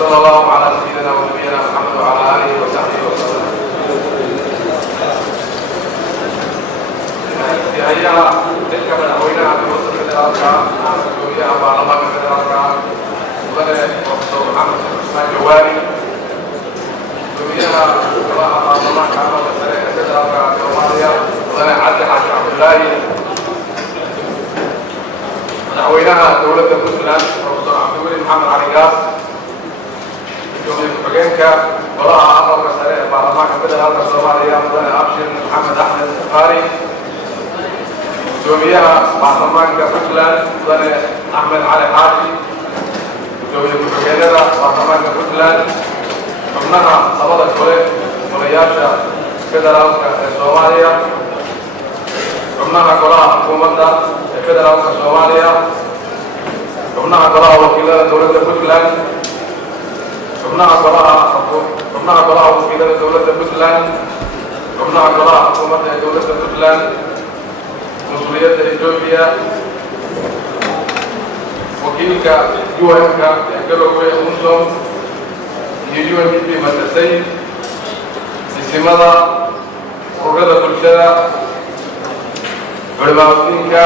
وصلى الله على سيدنا ونبينا محمد وعلى آله وصحبه وسلم. في أيها تلك مدحوينها في وسط الفدرالية مسؤوليها برلمان الفدرالية وغدا الدكتور محمد عثمان جواري مسؤوليها قراءة برلمان كامل الفدرالية الصومالية وغدا عبد الحاج عبد الله مدحوينها دولة بوزلاند الدكتور عبد الولي محمد علي قاس ku-xigeenka golaha aqalka sare ee baarlamaanka federaalka soomaaliya mudane abshir maxamed axmed safaari gudoomiyaha baarlamaanka puntland mudane axmed cali xaashi gudoomiye ku-xigeenada baarlamaanka puntland xubnaha labada gole golayaasha federaalka ee soomaaliya xubnaha golaha xukuumadda ee federaalka soomaaliya xubnaha golaha wakiilada dowladda puntland xubnaha golaha wakiilada dowladda puntland xubnaha golaha xukuumadda ee dowladda puntland mas-uuliyadda etoobiya wakiilka UN-ka ee galowga unsom iyo UNDP matasay isimada ururada bulshada culimaadiinka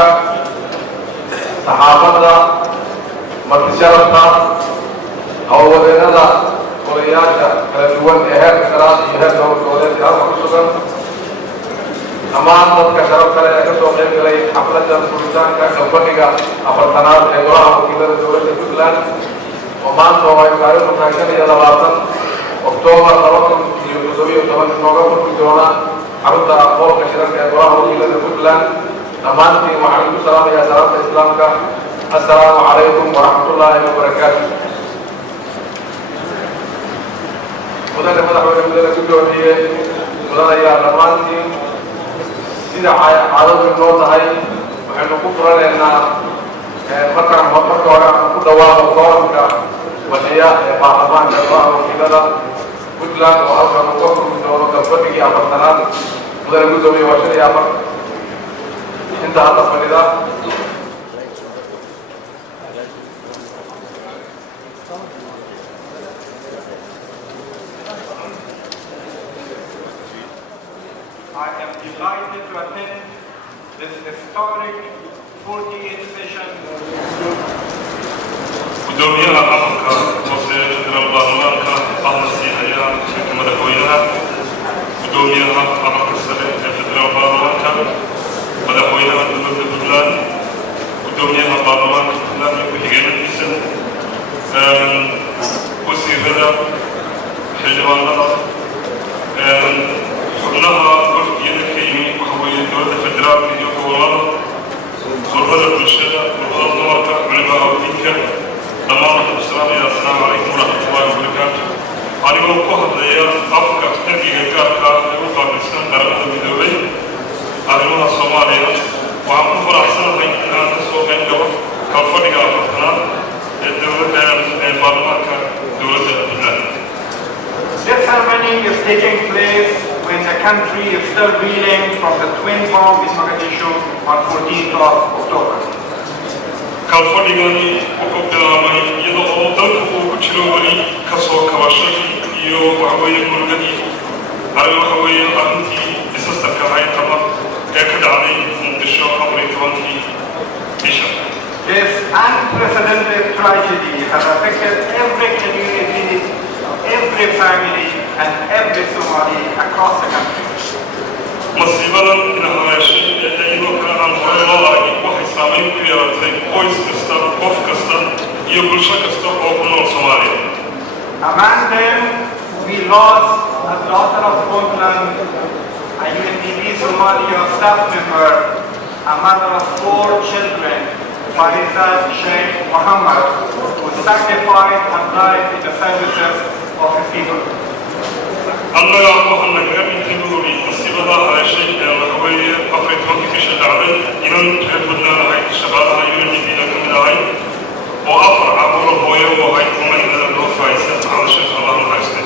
saxaafadda martisharafta howlwadeenada golayaasha kala duwan ee heerka sharaad iyo heerka howlgooleed ee halka ku sugan dhammaan dadka sharaf kale ee kasoo qayb galay xafladda furitaanka kalfadhiga afartanaad ee golaha wakiilada dowladda puntland oo maanta oo ay taariikhdu tahay 25 oktoobar 2017 nooga furmi doona xarunta qolka shirarka ee golaha wakiilada puntland dhammaantiin waxaan ku salaamayaa salaamta islaamka assalaamu calaykum waraxmatullaahi wabarakaatu. mudane madaxweyne mudane gudoomiye mudanayaa dhammaantiin sida caadadu noo tahay waxaynu ku furanaynaa marka hore aan ku dhawaaqo kooramka fadhiya ee baarlamaanka golaha wakiilada puntland oo halkan uga furmi doono kalfadhigii afartanaad mudane gudoomiye waa 5 inta hadda fadhida I am delighted to attend this historic 48th session. gudoomiyaha aqalka hoose ee federal baarlamaanka ahna sii haya shirka madaxweynaha gudoomiyaha aqalka sare ee federal baarlamaanka madaxweynaha dowladda puntland gudoomiyaha baarlamaanka puntland iyo ku-xigeenadiisa wasiirada xildhibaanada xubnaha wafdiyada ka yimi waxa weeye dowladda federaalka iyo gobolada ururada bulshada ururada dumarka culimaha diinka dhammaan waxaan ku salaamayaa assalaamu calaykum waraxmatullaahi wabarakaatu anigoo ku hadlaya afka ergeyga gaarka ee u qaabilsan qaramada midoobay arrimaha soomaaliya waxaan ku faraxsanahay inaan ka soo qayb galo kalfadhiga afartanaad ee dowladda baarlamaanka dowladda puntland. This ceremony is taking place when the country is still reeling from the twin bombs in Mogadishu on 14th of October. kalfadhigani wuxuu bilaabmay iyadoo oo dalka uu ku jiro weli kasoo kabashadii iyo waxaweeye murugadii arrintii disastarka ahayd ama ee ka dhacday muqdisho 14 bisha. This unprecedented tragedy has affected every community, every family, and every Somali across the country. masiibadan ina haleeshay ee iyadoo kale aan hore loo aragin waxay saameyn ku yeelatay qoys kasta qof kasta iyo bulsho kasta oo ku nool Soomaaliya. Among them, we lost a daughter of Puntland, a UNDP Somalia staff member, a mother of 4 children, Farida Sheikh Muhammad, who sacrificed her life in the services of his people. annaga waxaan naga intigoodi masiibada haleeshay ee waxaweeye 14 bisha dhacday inan reer puntland ahayd shaqaalaha UNDP-da ka mid ahayd oo 4 caruur hooyo u ahayd umaynada loo faaysan caalasha Allah naxariistay.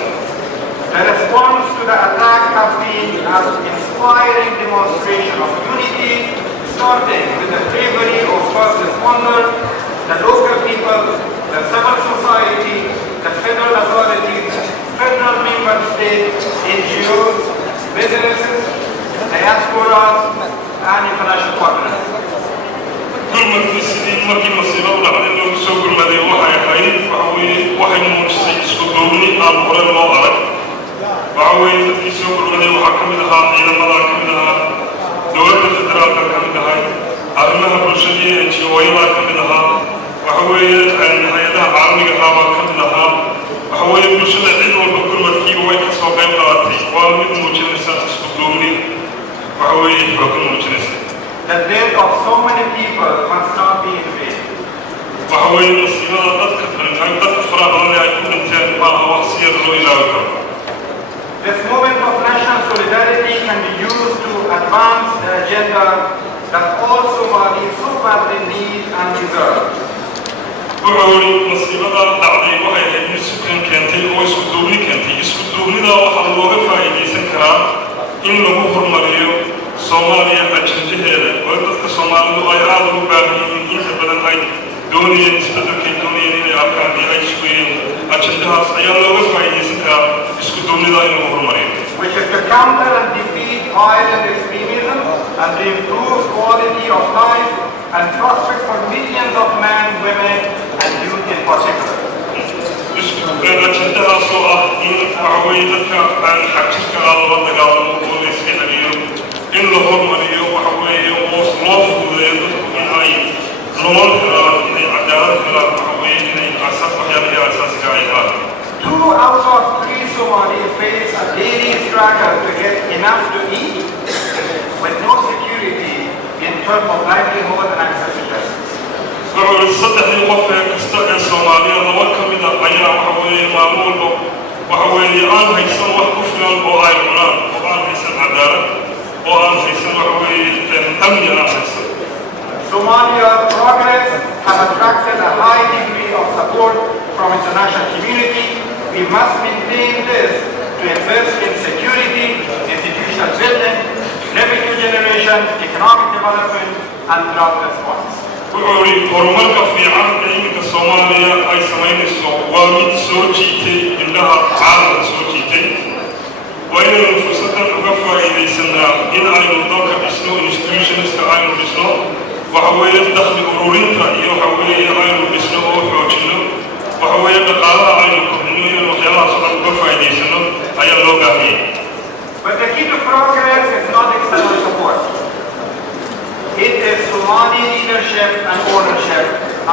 The response to the attack has been an inspiring demonstration of unity, starting with the bravery of first responders, the local people, the civil society, the federal دوبني عن هراء الموارد وعوين في سوق الغني وحكمها إلى مدى كمدها دولة الفدرال كمدها أرمها برشدية شوية كمدها وحوين أن هيدا عالمي قرابة كمدها وحوين برشدة عدو بكل مدكي ويكس وقيم قراتي ومن مجلسة سكتوني وحوين بكل مجلسة. The death of so many people must not be in vain. وحوين مصيبة ضد فرحان يكون انتهى ما هو سير إلى الكرم. This movement of national solidarity can be used to advance the agenda that all Somalis so badly need and deserve. وحوين مصيبة دعدي وهي يسكن كنتي هو يسكدوني كنتي يسكدوني دا وحلوه فايدي سكرا إن له فرماليو Soomaaliya ajandaheeda oo dadka Soomaalidu ay aad ugu baahan yihiin inta badan ay doonayeen isbeddelkay doonayeen inay arkaan iyo ay sugayeen ajandahaas ayaa looga faa'iidaysan karaa isku duubnida inuu horumariyo. Which is to counter and defeat violent extremism and to improve quality of life and prospects for millions of men, women and youth in particular. ajandahaas oo ah in waxaweye dadka aan xagjirka lala dagaalamo oo la iska celiyo in la hormariyo waxaweye oo loo fududeeyo dadku in ay nolol helaan inay cadaalad helaan waxaweye inay waxyaabihii asaasiga ay helaan. 2 out of 3 Somalis face a daily struggle to get enough to eat with no security in terms of livelihood and access to justice. saddexdii qof ee kasta ee Soomaaliya laba ka mid ah ayaa waxaweye maalin walba waxaweye aan haysan wax ku filan oo ay cunaan oo aan haysan cadaalad oo aan haysan waxaweye amni aan haysan. Somalia's progress has attracted a high degree of support from international community. We must maintain this to invest in security, institutional building, revenue generation, economic development, and drought response. wuxuu horumarka fiican ee iminka Soomaaliya ay samaynayso waa mid soo jiitay indhaha caalamka soo jiitay waa inaynu fursadan uga faa'iidaysanaa in aynu dalka dhisno institutionska aynu dhisno waxaweye dakhli ururinta iyo waxaweye aynu dhisno oo xoojino waxaweye dhaqaalaha aynu kordhino iyo waxyaalahaas oo dhan uga faa'iidaysano ayaa loo baahanyay. But the key to progress is not external support. It is Somali leadership and ownership,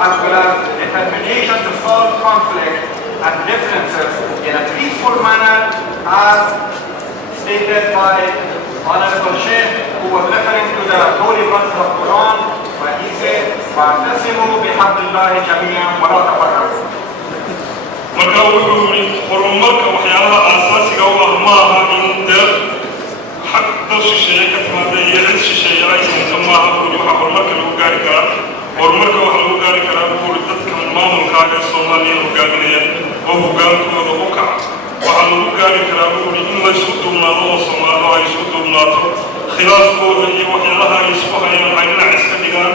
as well as determination to solve conflict and differences in a peaceful manner, as stated by Honorable Sheikh, who was referring to the holy verse of Quran, where he said, "Wa'tasimu bihablillahi jami'an wa la tafarraqu." marka wuxuu yiri horumarka waxyaalaha aasaasiga u ah maaha in dad xaq dal shisheeye ka timaada iyo cid shisheeye ay keento maaha waxa horumarka lagu gaari karaa horumarka waxa lagu gaari karaa buuri dadka maamulka ee Soomaaliya hogaaminaya oo hogaankooda u kaca waxa lagu gaari karaa buuri in la isku duubnaado oo Soomaaliya ay isku duubnaato khilaafkooda iyo waxyaalaha ay isku hayaan ay dhinac iska dhigaan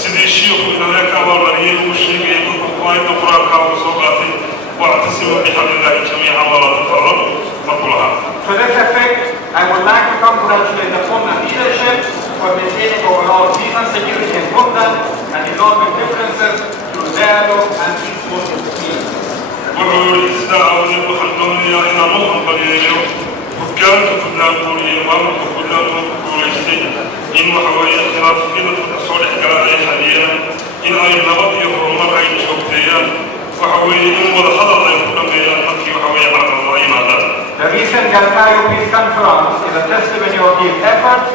sidii shiikhu inuu ka abaalmariyay uu sheegay inuu quraanka uu soo qaatay واعتصموا بحبل الله جميعا ولا تفرقوا فقلها. To this effect, I would like to congratulate the Puntland leadership for maintaining overall peace and security in Puntland and resolving differences through dialogue and peaceful means. وحول إسراء ونبخلونيا إلى مخن قليليو وكان كفلان قولي وامر كفلان قوليستي إن وحوية خلاف كده تصالح قرائي حاليا إن أي نبض يهرم مرعي شوكتيا وحوية إن وضحضر يكون بيان مكي وحوية على الله ماذا. The recent Galkayo Peace Conference is a testimony of these efforts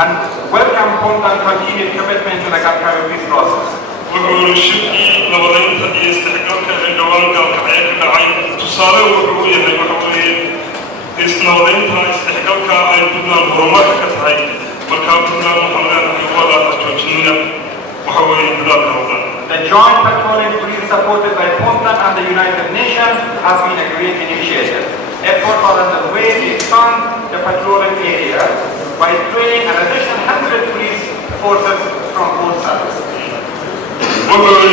and welcome Puntland's continued commitment to the Galkayo peace process. وحول الشركي نبضين تدي استحقاقك الجوال قالك دعين تصاري وحوية وحوية نبضين تدي استحقاقك أي بدنا الهرمات كتهي وكان بدنا محمد يوالا تجوجنا وحوية بلاد الهرمات. The joint patrolling police supported by Puntland and the United Nations has been a great initiative. Efforts are underway to expand the patrolling area by training an additional 100 police forces from both sides. وحول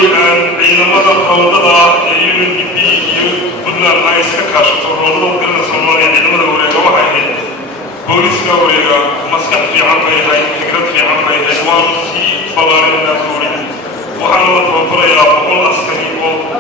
بينما الروضة UNDP بدنا الناس كاشف الروضة وقلنا سمانية عندما الوريقة وحيد بوليس كوريقة مسكح في عمري هاي فكرة في عمري هاي وانسي بلاري الناس وريد وحنا نتوفر يا بقول أسكني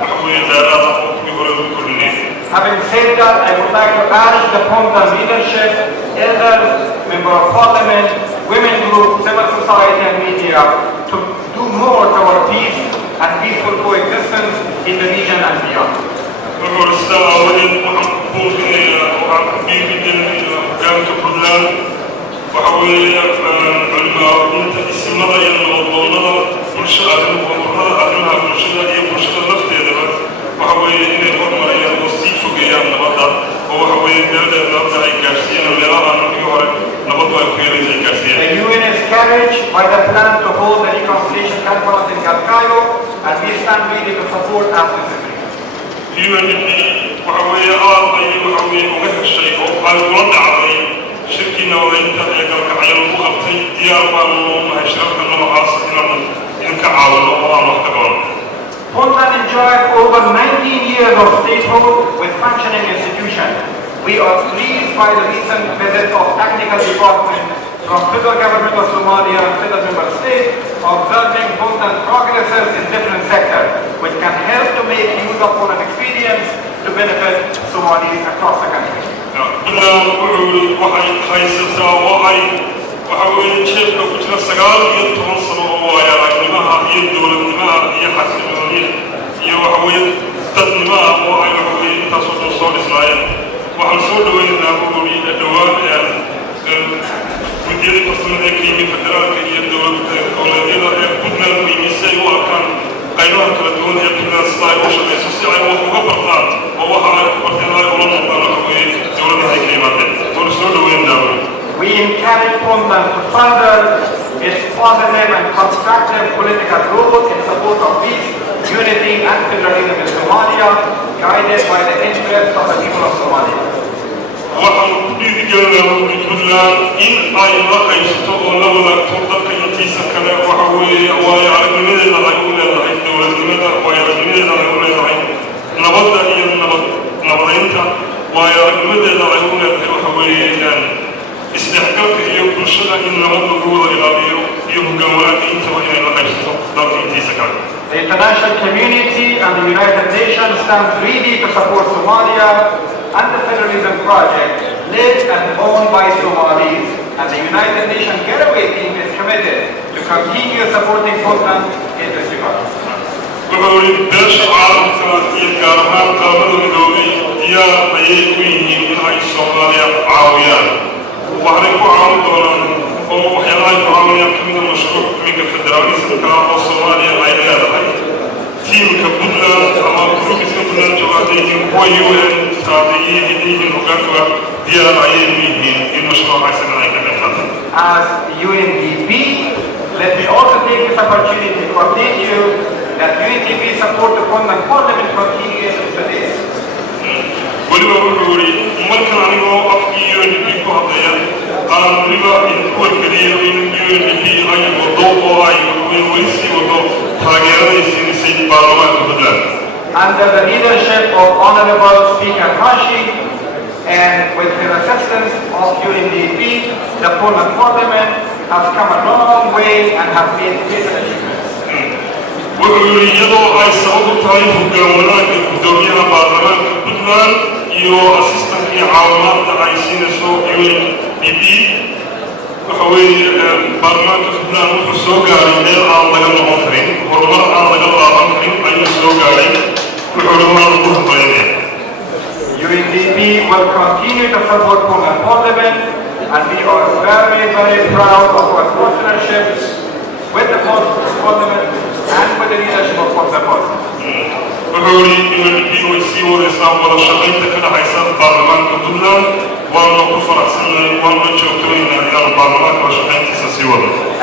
وحوي دارات وكبيرة كلني. Having said that, I would like to urge the Puntland leadership, elders, Member of Parliament, women groups, civil society and media to do more toward peace and peaceful coexistence in the region and beyond. The UN is encouraged by the plan to hold the reconciliation conference in Galkayo, and we stand ready to support as necessary. Puntland enjoyed over 19 years of statehood with functioning institutions. We are pleased by the recent visit of technical department from federal government of Somalia and federal member states observing Puntland progresses in different sectors, which can help to make use of foreign experience to benefit Somalis across the country. We encourage Puntland to further its positive and constructive political role in support of peace, unity and federalism in Somalia, guided by the interests of the people of Somalia. The international community and the United Nations stand ready to support Somalia and the federalism project led and owned by Somalis, and the United Nations Getaway Team is committed to continue supporting Puntland in this regard. As UNDP, let me also take this opportunity to update you that UNDP support the Puntland Parliament continues today. Under the leadership of Honorable Speaker Hashi and with the assistance of UNDP, the Puntland Parliament has come a long way and has made great achievements. UNDP will continue to support Puntland Parliament, and we are very, very proud of our partnership with the Parliament and with the leadership of Puntland Parliament.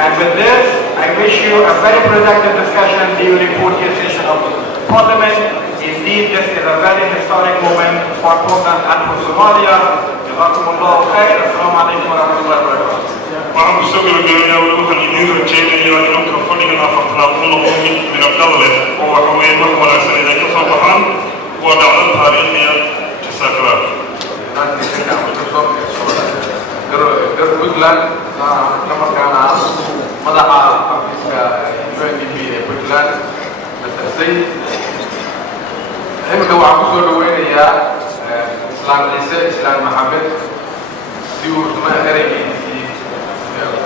And with this, I wish you a very productive discussion during 40th session of Parliament. Indeed, this is a very historic moment for Puntland and for Somalia. Jazakumullah khair. Assalamu alaikum wa rahmatullahi wa barakatuh. Puntland kama kana madaxa xafiiska UNDP ee Puntland Mr. Said imika waxaan kusoo dhaweynayaa إسلام عيسى إسلام محمد سيور ما هرقي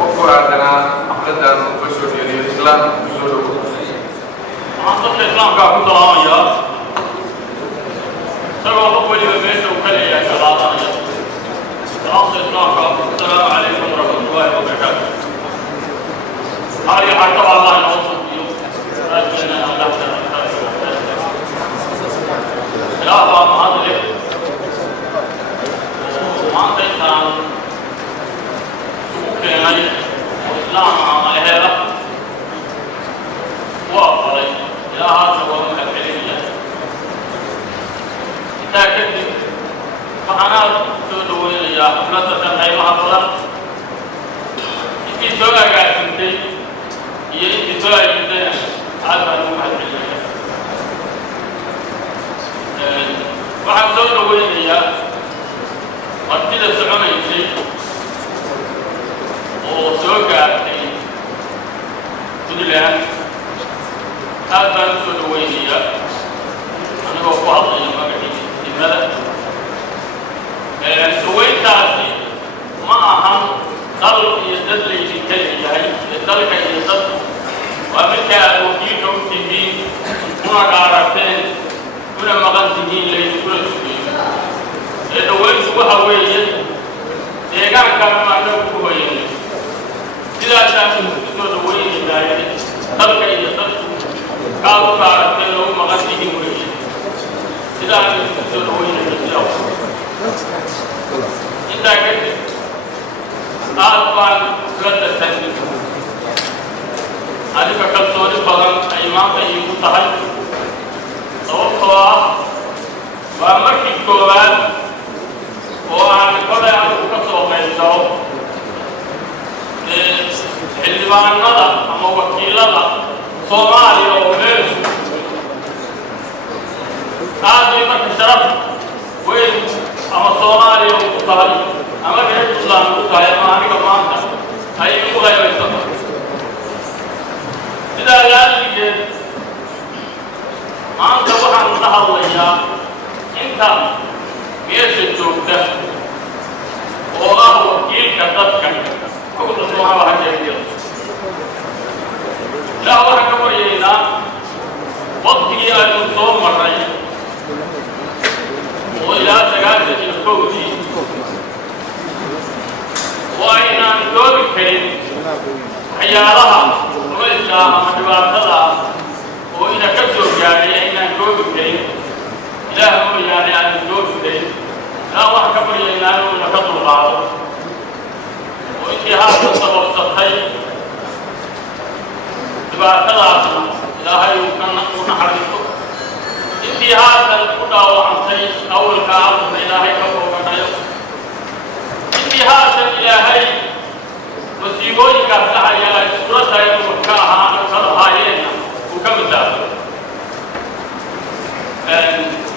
وقر عندنا أفضل بشر يعني الإسلام بشر أصل الإسلام كأبو طلعان سوى أول بيت وكل يا شباب أصل الإسلام كأبو السلام عليكم ورحمة الله وبركاته هذه حتى الله يوصل فيه رجلنا الله لا ما هذا ما تيسان سوق يعني الإسلام على هذا وافضل إلى هذا هو من العلمية تأكد فأنا تقول يا حفلة أي محفلة إنتي سوى قاعد سنتي إنتي سوى جدا هذا هو من العلمية waxaan soo dhaweynayaa martida soconaysay oo soo gaartay Puntland aad baan u soo dhaweynayaa anigoo ku hadlaya magaciisa degmada dhaweyntaasi ma ahan dal iyo dad laydinka leeyahay dalka iyo dadku waa midka aad wakiilka u tihiin una dhaarateen kuna maqan tihiin laydinkula sugeeyo dhaweyntu waxa weeye deegaanka maana ku hoyay sidaasaan ku soo dhaweynayaa dalka iyo dadku kaa u dhaarateen oo maqan tihiin weeye sidaasaan ku soo dhaweynayaa intaa kadib aad baan kula darsanay adiga kalsooni badan ay maanta iigu tahay sababtoo ah waa markii koowaad oo aan kolay anigu ka soo qaybgalo xildhibaanada ama wakiilada Soomaaliya oo meel aad bay marka sharaf weyn ama Soomaaliya u tahay ama reer Puntland u tahay ama aniga maanta ay igu qaybeysato sidaa laajigeed maanta waxaan la hadlayaa inta meesha joogta oo ah wakiilka dadka kowda Soomaaliya waxa jeediyo ilaa waxaan ka waryeynaa waqtigii aynu soo maray oo ilaa 90 oo aynaan doobi karin waxyaalaha culayska ama dhibaatada oo ina ka soo gaaray aynaan doobi karin ilaah mooyaane aan doobi karin ilaa waxaan ka baryaynaa inuu ina ka dulqaado oo intii haatan sababsatay dhibaatadaasna ilaahay uu naxariisto intii haatan ku dhaawacantay awalka aadna ilaahay ka fooganayo intii haatan ilaahay masiibooyinkaas dhacaya ay isula tahay inuu ka ahaa kala haayeenna uu ka midaafo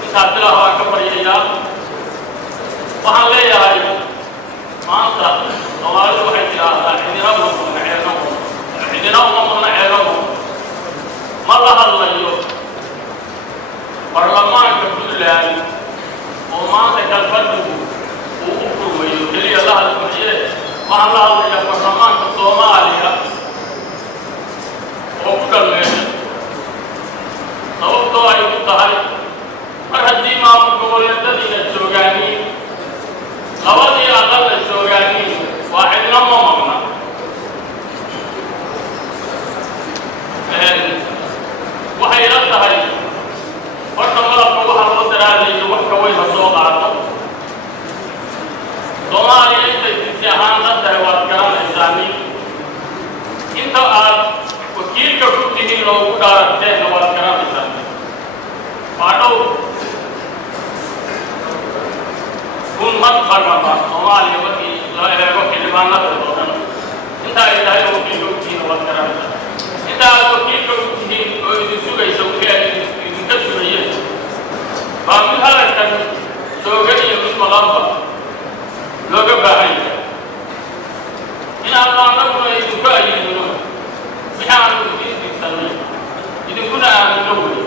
intaas ilaah waan ka baryayaa waxaan leeyahay maanta Soomaalidu waxay tidhaahdaa cidina uma maqna ceelamo ma la hadlayo baarlamaanka Puntland oo maanta kalfadhigu uu u furmayo keliya la hadlaye waxaan la hadlayaa baarlamaanka Soomaaliya oo ku dhalmeeya sababtoo ay ku tahay mar haddii maamul goboleedyadiina joogaaniin labadii aqalna joogaaniin waa cidna ma maqna waxay ila tahay horta malabka waxaa loo daraadayo wax ka weyn ha soo qaato Soomaaliya intay jinsi ahaan la tahay waad garanaysaani inta aad wakiilka ku tihiin oo ugu dhaarateen waad garanaysaa waa dhow kun marba Soomaaliya markii loo eego xildhibaanada oo dhan inta ay tahay wakiilka ku tihiin waad garanaysaa inta aad wakiilka ku tihiin oo idin sugaysa wixii ay idinka sugayeen baa mid halagkan soogan iyo mid maqanba looga baahan yahay inaanu annaguna idinku ayidino wixii aanu idin digsanay idinkuna aanu la wey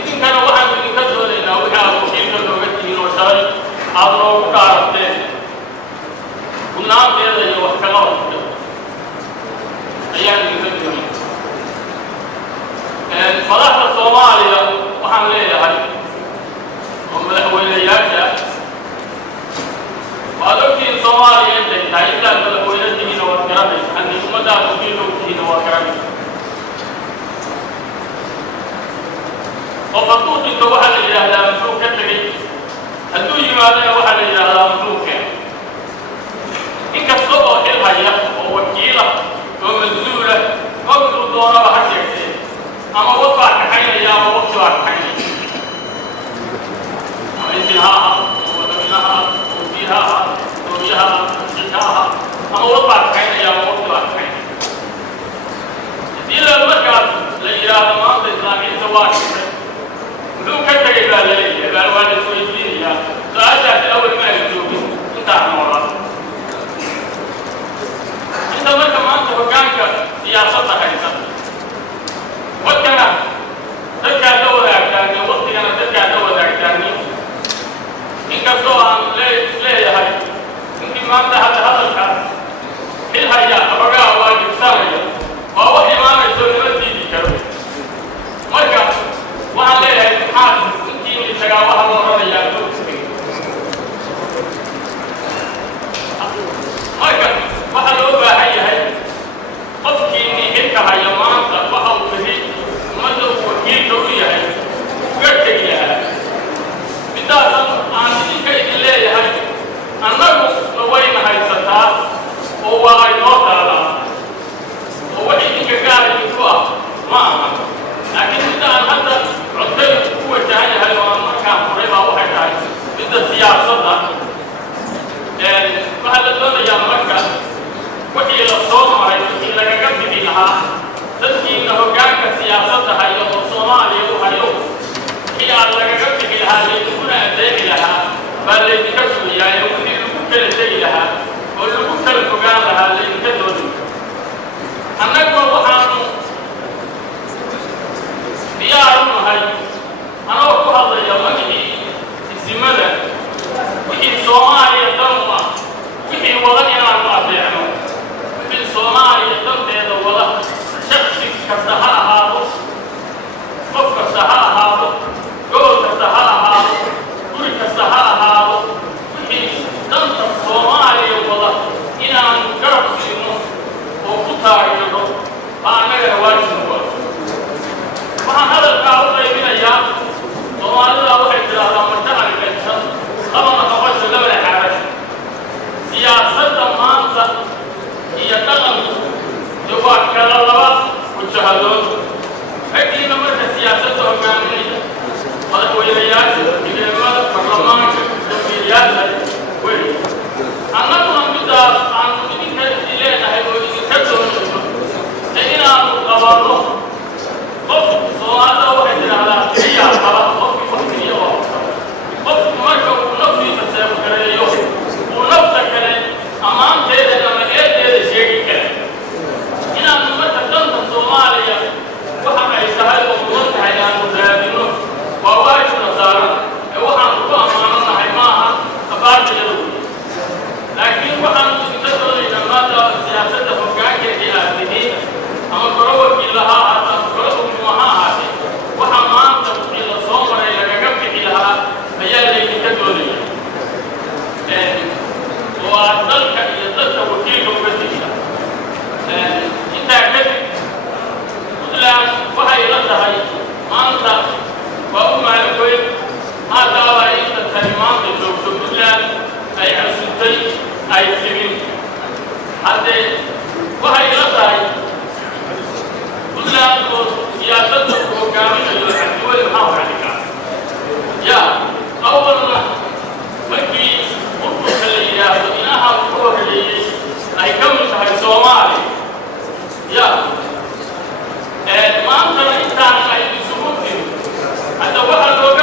idinkana waxaanu idinka doonaynaa wixii aad wakiilka looga tihiin oo shalay hadduu yimaadana waxaa la yidhaahdaa muluukeen inkasta oo xil haya oo wakiila oo mas-uula qofkuu doonaba ha sheegtee ama wad baa kaxaynaya ama waqti baa kaxaynaya ama isin ha aha wadamina ha wasiir ha aha doomiyaha shirka aha ama wad baa kaxaynaya ama waqti baa kaxaynaya haddii la markaas la yidhaahdo maanta islaamiyiinta waa shirkay muxuu ka tegay baa la leeyahay baa waa la isweydiinayaa su-aashaasi awal ma ay joogin intaan noolaa inta marka maanta hoggaanka siyaasadda haysa wadkana dadkaad la wadaagtaani waqtigana dadkaad la wadaagtaani inkastoo aan isleeyahay intii maanta hadda hadalkaas xil haya abogaa waajibsanaya waa wax imaanayso lama diidi karo marka waxaan leeyahay maxaad intii isagaa waxa la odhanayaa marka waxaa loo baahan yahay qofkiinii xilka haya maanta waxa uu beri ummadda uu wakiilka u yahay uga tegi lahaa midaasan aan idinka idin leeyahay annagu wayna haysataa oo waa ay noo taalaa oo wax idinka gaar idinku ah ma aha laakiin midda aan hadda codtay ku wajahan yahay oo aan markaan furay baa waxay tahay midda siyaasadda waxaa la doonayaa marka wixii la soo maray wixii lagaga bixi lahaa dadkiina hoggaanka siyaasadda hayo oo Soomaaliya u hayo wixii aan lagaga bixi lahaa laydikuna adeegi lahaa baa laydinka sugayaa ee wixii lagu kala tegi lahaa oo lagu kala fogaan lahaa laydinka dooni annaguna waxaanu diyaar u nahay anoo ku hadlaya magicii isimada wixii Soomaaliya dan u ah wixii wada inaanu adeecno wixii Soomaaliya danteeda wada shaksi kasta ha ahaado qof kasta ha ahaado gobol kasta ha ahaado guri kasta ha ahaado wixii danta Soomaaliya wada inaanu garab siino oo ku taageerno baa annagana waajib u ah waxaan hadalkaa u qaybinayaa Soomaalida waxay tidhaahdaa marjacali gashan labana noqosho labana xaabasho siyaasadda maanta iyo dhaqanku iyo waa kala laba wajahadood raggiina marka siyaasadda hogaaminaya madaxweynayaasha ciidamada baarlamaanka jamhuuriyaasha wey annaguna midaas aanu idinka leenahay oo idinka doonayno ee inaanu qabanno qof Soomaalida waxay tidhaahdaa keliyaa qaba qofkii wax keliya waa qofku marka uu naftiisa seefgareeyo uu nafta kale ammaanteeda ama eedeeda sheegi kara inaanu marka danta Soomaaliya waxa ay tahay oo mudan tahay aanu raadino waa waajibna saaran ee waxaanu ku ammaananahay maaha abaarteeda laakiin waxaanu idinka doonaynaa maanta siyaasadda hoggaankeedii aad tihiin ama golo wakiil ha ahaata ama golo xukuma ha ahaatee waxa maanta wixii la soo maray lagaga bixi lahaa ayaa laydinka doonaya oo aad dalka iyo dadka wakiilka uga tegida intaa kadib puntland waxay la tahay maanta waa u maalin maadaaba inta tani maanta joogto puntland ay casuntay ay timin haddee waxay la tahay puntland oo siyaasadda uu hogaaminayo xadiweli maxaa waxdhigaa ya awalna markii ururka la yidhaahdo inaha ugu horreeyey ay ka mid tahay Soomaaliya ya maantana intaan ay isugu timi hadda waxaa loo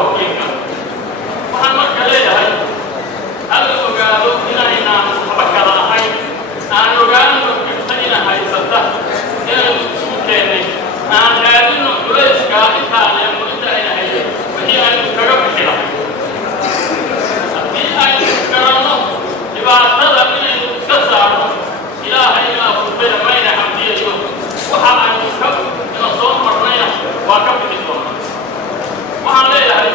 wakiilka waxaan marka leeyahay hal ogaado inaynaan waxba kala ahayn aan ogaano jirta ina haysata inaynu isugu keennay aan raadino culayska intaa leemo inta ayna hayay wixii aynu kaga bixi lahay haddii aynu garanno dhibaatada inaynu iska saarno ilaahay inaa furtayna mayna xamdiyayo waxa aynu ina soo marnayna waa ka bixi doona waxaan leeyahay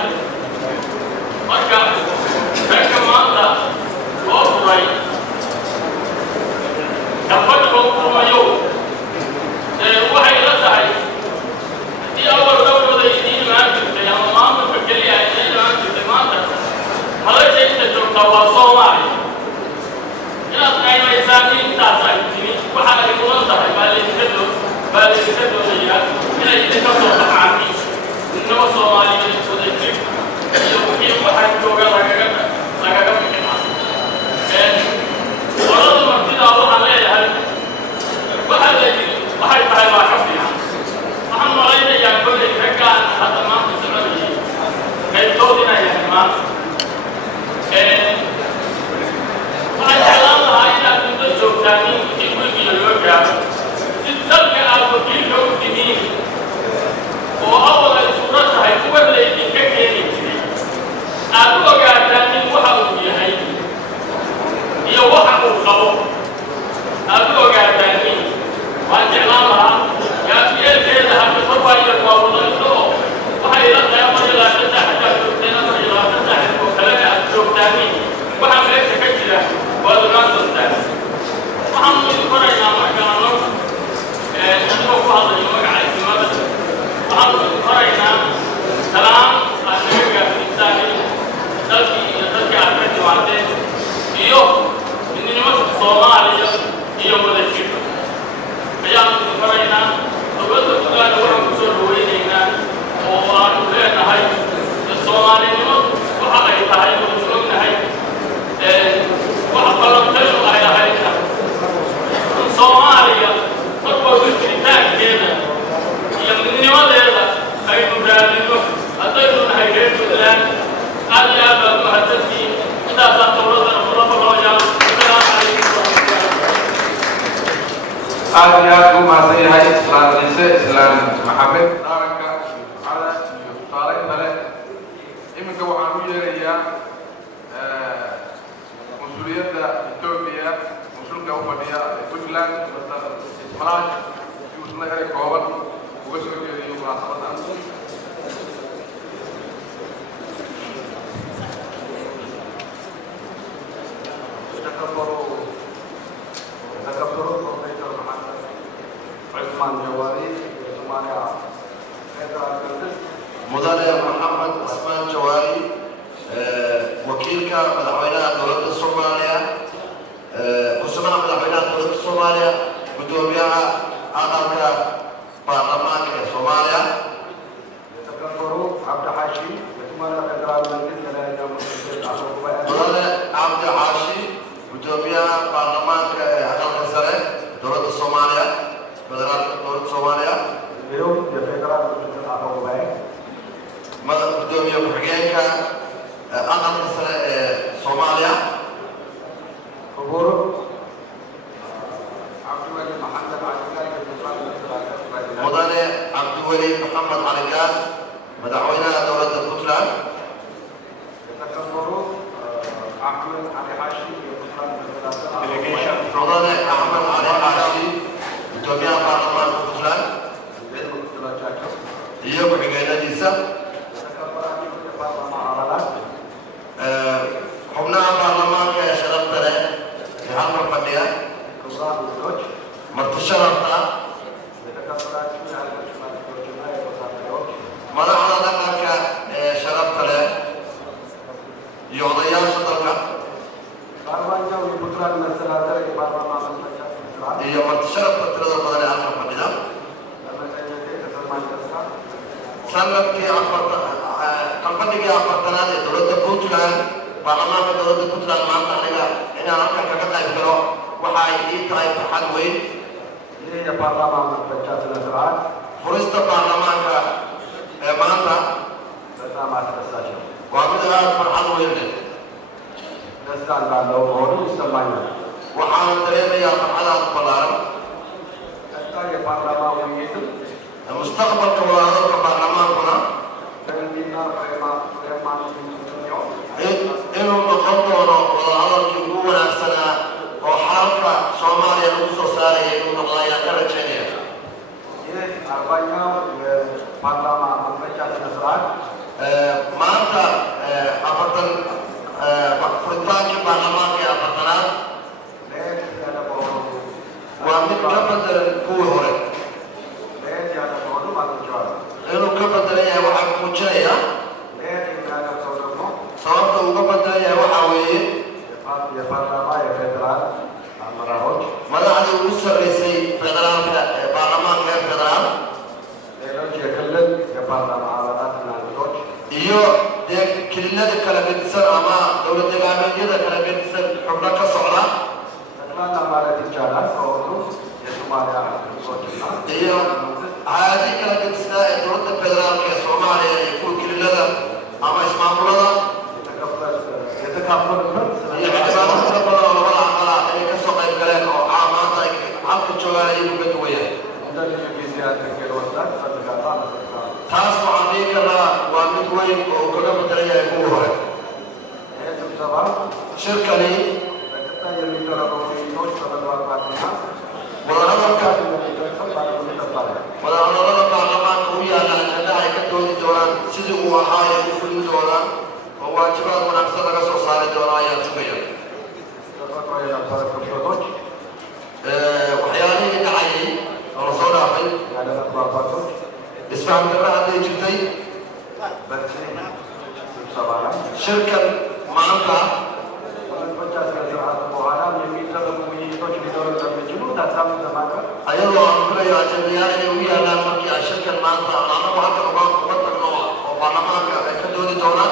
marka ragga maanta loo furay gabadhoo furmayo waxay la tahay haddii awal dowlada idiin imaan jirtay ama maamulka keliya idiin imaan jirtay maanta madasha inta joogtaa waa Soomaaliya inaad qaybaysaan intaas ay timi waxa ay mudan tahay baa laydinka doonayaa inay idinka soo baxaan innaba Soomaaliyeed wadajir iyo wixii waxaa jooga lagaga bixinaa qolada martidaa waxaan leeyahay waxay tahay waa ka fiican waxaan malaynayaa kolley raggaan hadda maanta soconayay qaybtood inay yahay maanta waxaan jeclaan lahaa inaad muddo joogtaan wixii gurigiina loo gaaro si dalka aad wakiilka u tihiin oo awal ay suuro tahay kuwa laydinka keeni jiray aad u ogaataan in waxa uu yahay iyo waxa uu qabo aad u ogaataan in waan jeclaan lahaa yeelkeeda hadda marwaayar waa wadaniso oo waxay la tahay mar ilaa ka saaxadaa joogteen mar ilaa ka saaxid oo kalena aad joogtaanin waxa meesha ka jira waad ogaan doontaan waxaan idin faraynaa markaano anigoo ku hadlayo magaca isimada waxaan idin faraynaa salaam aad naga gaarsiisaan dalkii iyo dadkii aad ka timaadeen iyo midnimada Soomaaliya iyo wadajirka ayaan idin faraynaa dowladda Puntland waxaan ku soo dhaweynaynaa oo aanu leenahay Soomaalinimadu waxa ay tahay waynu ognahay waxa balantayo ay ahayna Soomaaliya markooda jiritaankeeda iyo midnimadeeda aynu raadino haddaynu nahay reer Puntland aad iyo aad baad mahadsantihiin intaasaan dowladana kula balooyaa asalaamu calaykum aad iyo aad u mahadsan yahay islaan ciise islaan maxamed dhaqanka ducada iyo tusaale kale iminka waxaan u yeerayaa mas-uuliyadda Ethiopia mas-uulka u fadhiya Puntland ismalaaj si uu isna erey kooban uga soo jeediyo munaasabadda مدير محمد عثمان جواري وكيل مدحوينها دولة الصومالية قسمنا مدحوينها دولة الصومالية قدوميها أغلق برلمان الصومالية تكبروا عبد حاشي قسمنا فدرال مجلس مدير عبد حاشي قدوميها برلمان أغلق سنة دولة الصومالية فدرال دولة الصومالية اليوم فدرال مجلس العربية قدوميها بحقيقة أغلق سنة صوماليا قبور عبد الولي محمد علي مدير عبد الولي محمد علي مدحوينها دولة البوتلاند تكبروا أحمد علي حاشي مدير أحمد علي حاشي قدوميها برلمان البوتلاند iyo ku-xigeenadiisa xubnaha baarlamaanka ee sharafta leh ee halkan fadhiya marti sharafta madaxda dhaqanka ee sharafta leh iyo odayaasha dalka iyo marti sharafta tirada badan ee halkan fadhida sanadkii qalfadhigii afartanaad ee dowladda Puntland baarlamaanka dowladda Puntland maanta aniga inaan halkan kaga qayb galo waxa ay ii tahay farxad weyn furista baarlamaanka ee maanta ما تنساش وعملها فرحان ويلد نسال بعد لو هو يسمعنا وحاول تريد يا فرحان البلارم كان البرلمان ويجي المستقبل كوالو كبرلمان هنا كلمنا فريمان إنه نقطة وهذا الجمهور السنة وحركة سوماليا نص ساري إنه الله يكرر جنيه أربعين برلمان مملكة نصران maanta afartan furitaankii baarlamaanka ee afartanaad waa mid ka bedelan kuwii hore inuu ka bedelan yahay waxaa muujinaya sababta uga bedelan yahay waxaa weeye madaxdii ugu sarreysay federaalka ee baarlamaanka ee federaal iyo dee kelilada kala gedisan ama dowlad deegaameedyada kala gedisan xubno ka socda iyo caadi kala gedisnaa ee dowladda federaalka ee soomaaliya iyo kuwa kelilada ama ismaamulada iyo xildhibaano fara badan oo labada aqala inay ka soo qayb galeen oo maanta ay halka joogaan ayay uga duwayaan taas waxaan dhihi karnaa waa mid weyn oo kaga bedelan yahay kuwii hore shirkani wadahadalada baarlamaanka u yaalla ajandaha ay ka doodi doonaan sidii uu ahaa ay u fulin doonaan oo waajibaad wanaagsan laga soo saari doonaa ayaan sugaya waxyaalihii dhacayay oo la soo dhaafay isfaham darra hadday jirtay shirkan maanta ayadoo aan filayo ajandayaal inay ugu yaallaan markii ay shirkan maanta anagu halkan uga tagno oo baarlamaanka ay ka doodi doonaan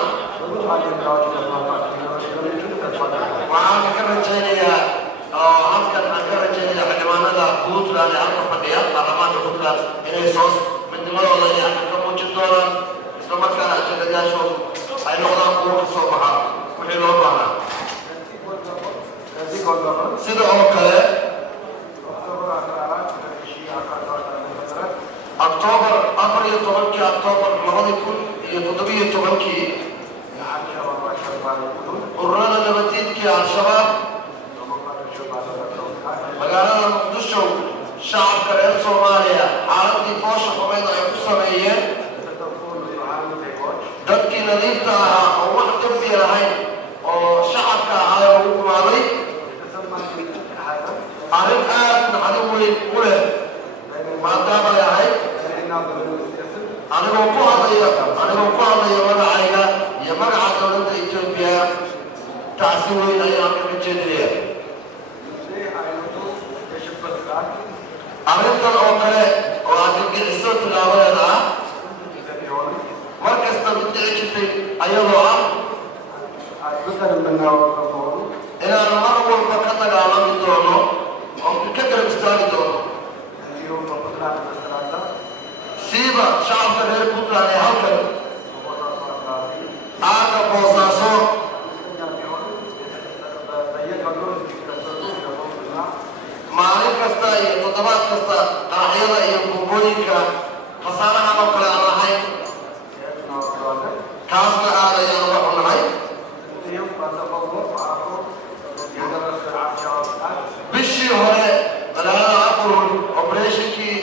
waxaan ka rajaynayaa oo halkan aan ka rajaynaya xildhibaanada puntland ee halka fadhiya baarlamaanka puntland inay soo midnimadooda ay halka ka muujin doonaan isla markaana ajandadayaashoodu ay noqdaan kuwo ka soo baxa wixii loo baahnaa sida oo kale أكتوبر أفريقيا تبكي أكتوبر لغدكم يتطبيع تبكي قرنا لبتيت كي على الشباب مقالنا المقدشو شعب كريم صوماليا عالم دي فوش حميدة يقصة ميين دكي نظيفتها أو واحد تبي لهاي أو شعب كهاي وقوم علي عالم آد عالم وله ما دام لهاي anigoo ku hadlaya magacayga iyo magaca dowladda Itoobiya taasi weyn ayaan kaga jeedinaya arrintan oo kale oo argagixiso tilaabadeeda ah mar kasta mid dhici jirtay ayadoo ah inaan mar walba ka dagaalami doono oo ka garab istaagi doono siiba shacabka reer puntland ee halkan aaga boosaaso maalin kasta iyo toddobaad kasta qaraxyada iyo buubooyinka khasaarahan oo kale aan lahayn kaasna aad ayaan uga xunnahay bishii hore magaalada aburun operationkii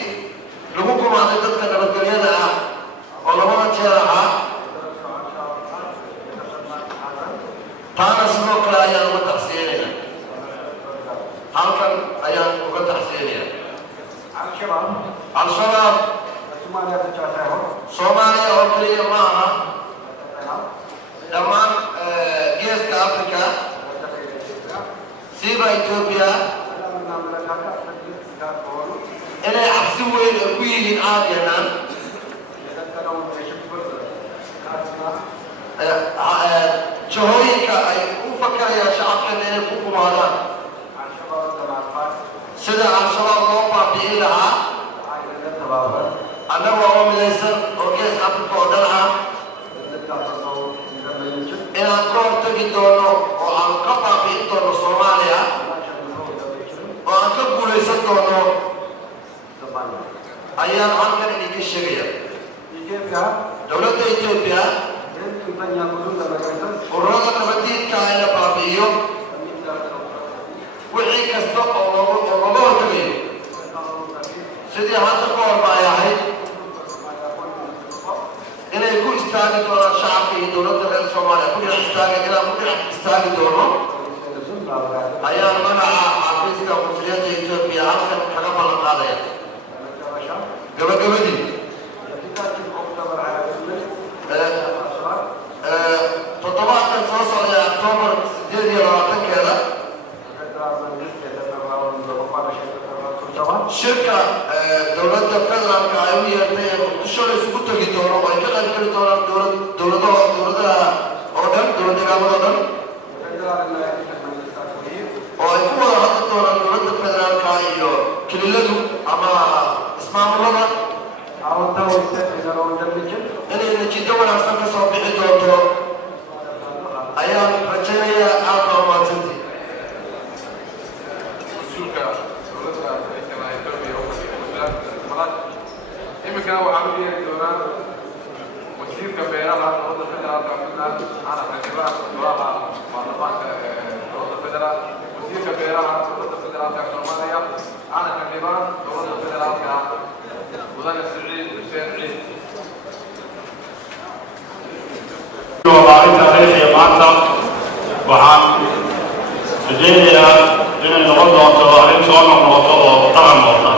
lagu kumaaday dadka nabadgelyada ah oo labada jeer ahaa taana sidoo kale ayaan uga tacsiinaya halkan ayaan uga tacsiinaya al-shabaab soomaaliya oo keliya ma aha dhammaan geeska africa siiba Ethiopia inay cabsi weyn ku yihiin aadeenan jahooyinka ay u fakarayaan shacabkeena inay ku kumaadaan sida al-shabaab loo baabi'in lahaa annaga oo midaysan oo gees africa oo dhan ah hortegi doono oo aan ka baabi'in doono Soomaaliya oo aan ka guulaysan doono ayaan halkan idinka sheegaya dowladda Ethiopia ururada nabadiidka in la baabi'iyo wixii kasta oo looga hortegayo sidii hadda ka hor ay ahayd inay ku istaagi doonaan shacabka iyo dowladda reer Soomaaliya ku istaagi doono ayaan magaca xafiiska qunsuliyadda Ethiopia halkan kaga ballan qaadaya gabagabadii toddobaadkan soo socda October 28-keeda shirka dowladda federaalka ay u yeertay ee muqdisho la isugu tegi doono oo ay ka qayb geli doonaan dowladaha oo dhan dowladdeegaamada oo dhan oo ay ku wada hadli doonaan dowladda federaalka iyo kililadu ama ismaamulada inay natiijo wanaagsan ka soo bixi doonto ayaan rajaynayaa aad baa umahadsantii imikana waxaan u yeeri doonaa wasiirka beeraha dowladda federaalka Puntland ana xildhibaan golaha baarlamaanka dowladda federaal wasiirka beeraha dowladda federaalka Soomaaliya ana xildhibaan dowladda federaalka mudane Siciid Xuseen Ciid taariikhiya maanta waxaan rajaynayaa inay noqon doonto arrin soo noqnoqoto oo dhaqan noqota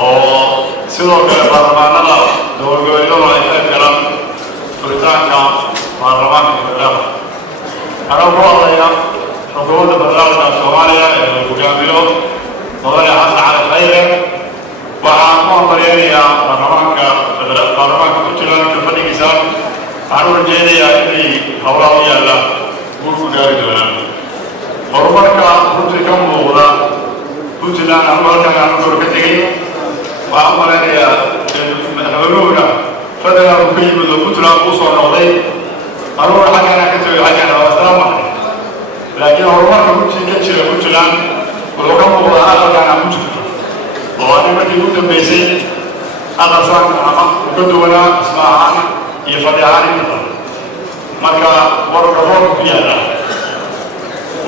oo sidoo kale baarlamaanada dowladgoboleedyadu ay ka galaan furitaanka baarlamaanka federaalka anoo ku hadlaya xukuumadda federaalka Soomaaliya ee hogaamiyo mudane xasan cali khayre waxaan ku hambalyaynayaa baarlamaanka Puntland ka fadhigiisa waxaan u rajaynayaa inay howlaha u yaalla guul ku gaari doonaan horumarka runtii ka muuqda Puntland anu halkan aanu kor ka tegay waxaan u malaynayaa madaxweynuhuna federaalku ka yimid oo Puntland uu soo noqday anuguna xaggaan ka tegay xaggaan waa isla marnay laakiin horumarka runtii ka jira Puntland wuxuu ka muuqdaa halkan aan ku jirto oo ani markii ugu dambeysay aqalsan ama ka duwanaa isma ahaan iyo fadhi ahaan inta marka wargaroonka ku yaalla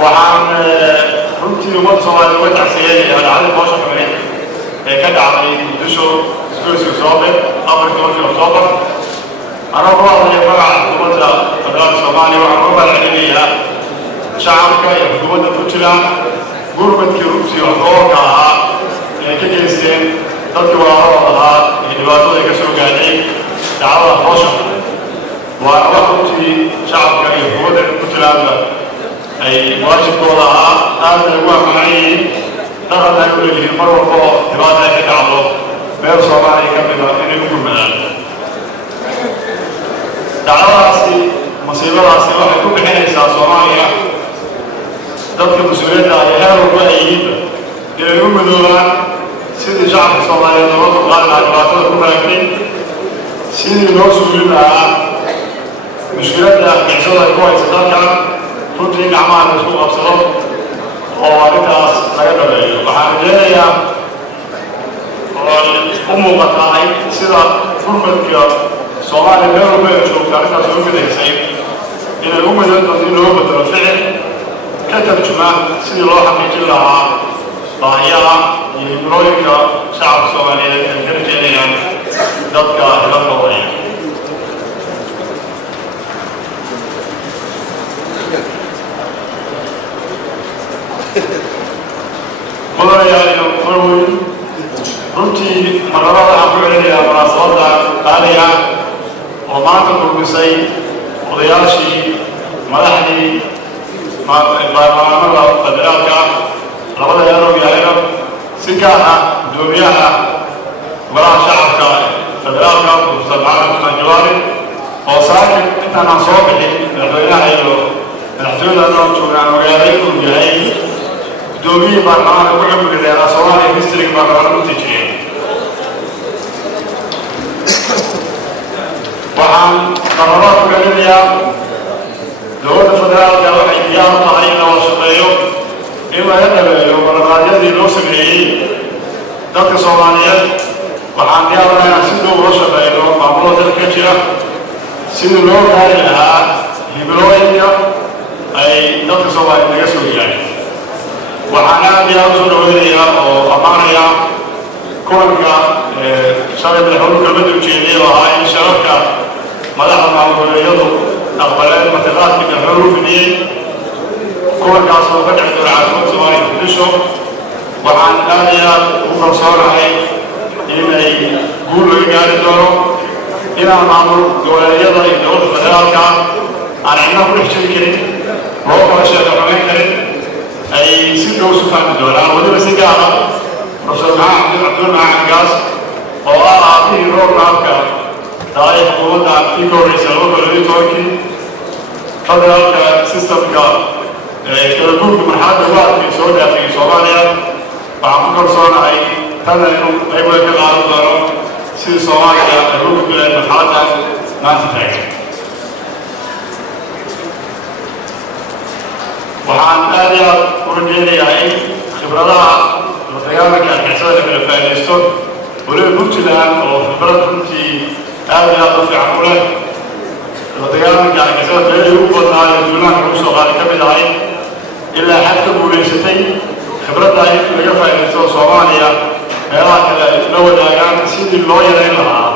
waxaan runtii ummadda Soomaaliya uga tacsiyeynaya dhacdadii foosha xumeyd ee ka dhacday Muqdisho isgoyska Soobe 4 Oktoobar anoo ku hadlaya magaca xukuumadda federaalka Soomaaliya waxaan uga mahadcelinayaa shacabka iyo xukuumadda Puntland gurmadkii runtii waxgoolka ahaa ee ka geysteen dadkii walaalahooda ahaa iyo dhibaatada ay ka soo gaadhay dacwada foosha waana wax runtii shacabka iyo xukuumadda Puntlandba ay waajibkooda ahaa aad ay ugu ammaan yihiin dhaqan ay u leeyihiin mar walba oo dhibaata ay ka dhacdo meel Soomaaliya ka mida inay u gurmadaan dacwadaasi masiibadaasi waxay ku bixinaysaa Soomaaliya dadka mas-uuliyadda ah ee heer walba ay yihiinba inay u midoobaan sidii shacabka Soomaaliyeed looga dulqaadi lahaa dhibaatada ku raagtay sidii loo suulin lahaa mushkiladda argixisada ay ku haysa dalkan runtii gacmaha la isku qabsado oo arrintaas laga dhabeeyo waxaan rajaynayaa oo u muuqataay sida gurmadka Soomaaliya meel walba ay joogta arrintaas uga fidaysay inay u midoon doonto in looga bedelo ficil ka tarjuma sidii loo xaqiijin lahaa baahiyaha iyo himilooyinka shacabka Soomaaliyeed ay ka rajaynayaan dadka hilalkooda haya mudanayaal iyo marweyn runtii marnabada waxaan ku celinayaa munaasabadda qaaliga oo maanta kulmisay odayaashii madaxdii baarlamaanada federaalka labada heerow iyo heerow si gaar ah gudoomiyaha golaha shacabka federaalka Professor Maxamed Jawaari oo saakin intaan aan soo bixin madaxweynaha iyo madaxtooyada noo joogaan ogaaday inuu yahay gudoomiyihii baarlamaanka ku xubniga dheeraa Soomaaliya district baarlamaanka u tijiyey waxaan qararaad ku celinayaa dowladda federaalka sidii loo gaari lahaa himilooyinka ay dadka Soomaaliyeed laga soo yahay waxaan aad iyo aad u soo dhaweynayaa oo ammaanaya kulanka shalay madaxweynuhu kalmada ujeediyey oo ahaa in sharafka madaxda maamul-goboleedyadu aqbaleen martiqaadkii madaxweynuhu fidiyey kulankaas oo ka dhici doona caasimadda Soomaaliya Muqdisho waxaan aad iyo aad ugu kalsoonahay inay guul laga gaari doono inaan maamul goboleedyada iyo dowladda federaalka aan cidna ku dhex jiri karin loo kala sheeko xumeyn karin ay si dhow isu fahmi doonaan weliba si gaara professor cabdul maxamed gaas oo ah aabihii roadmapka dhalay xukuumadda kii ka horreysay 2012 federaalka systemka kala guurka marxaladda ugu adkay soo dhaafay Soomaaliya waxaan ku kalsoonahay tana inuu qayb weyn ka qaadan doono sidii Soomaaliya ay ugu gudbeen marxaladdan maanta taagan waxaan aad iyo aad u rajeynayaa in khibradaha la dagaalanka argixisada la kala faa'iidaysto weliba Puntland oo khibrad runtii aad iyo aad u fiican u leh la dagaalanka argixisada meelihii ugu badnaa ee duulaanka lagu soo qaaday ka mid ahay ilaa xad ka guulaysatay khibradda in laga faa'iidaysto Soomaaliya meelaha kale ay la wadaagaan sidii loo yareyn lahaa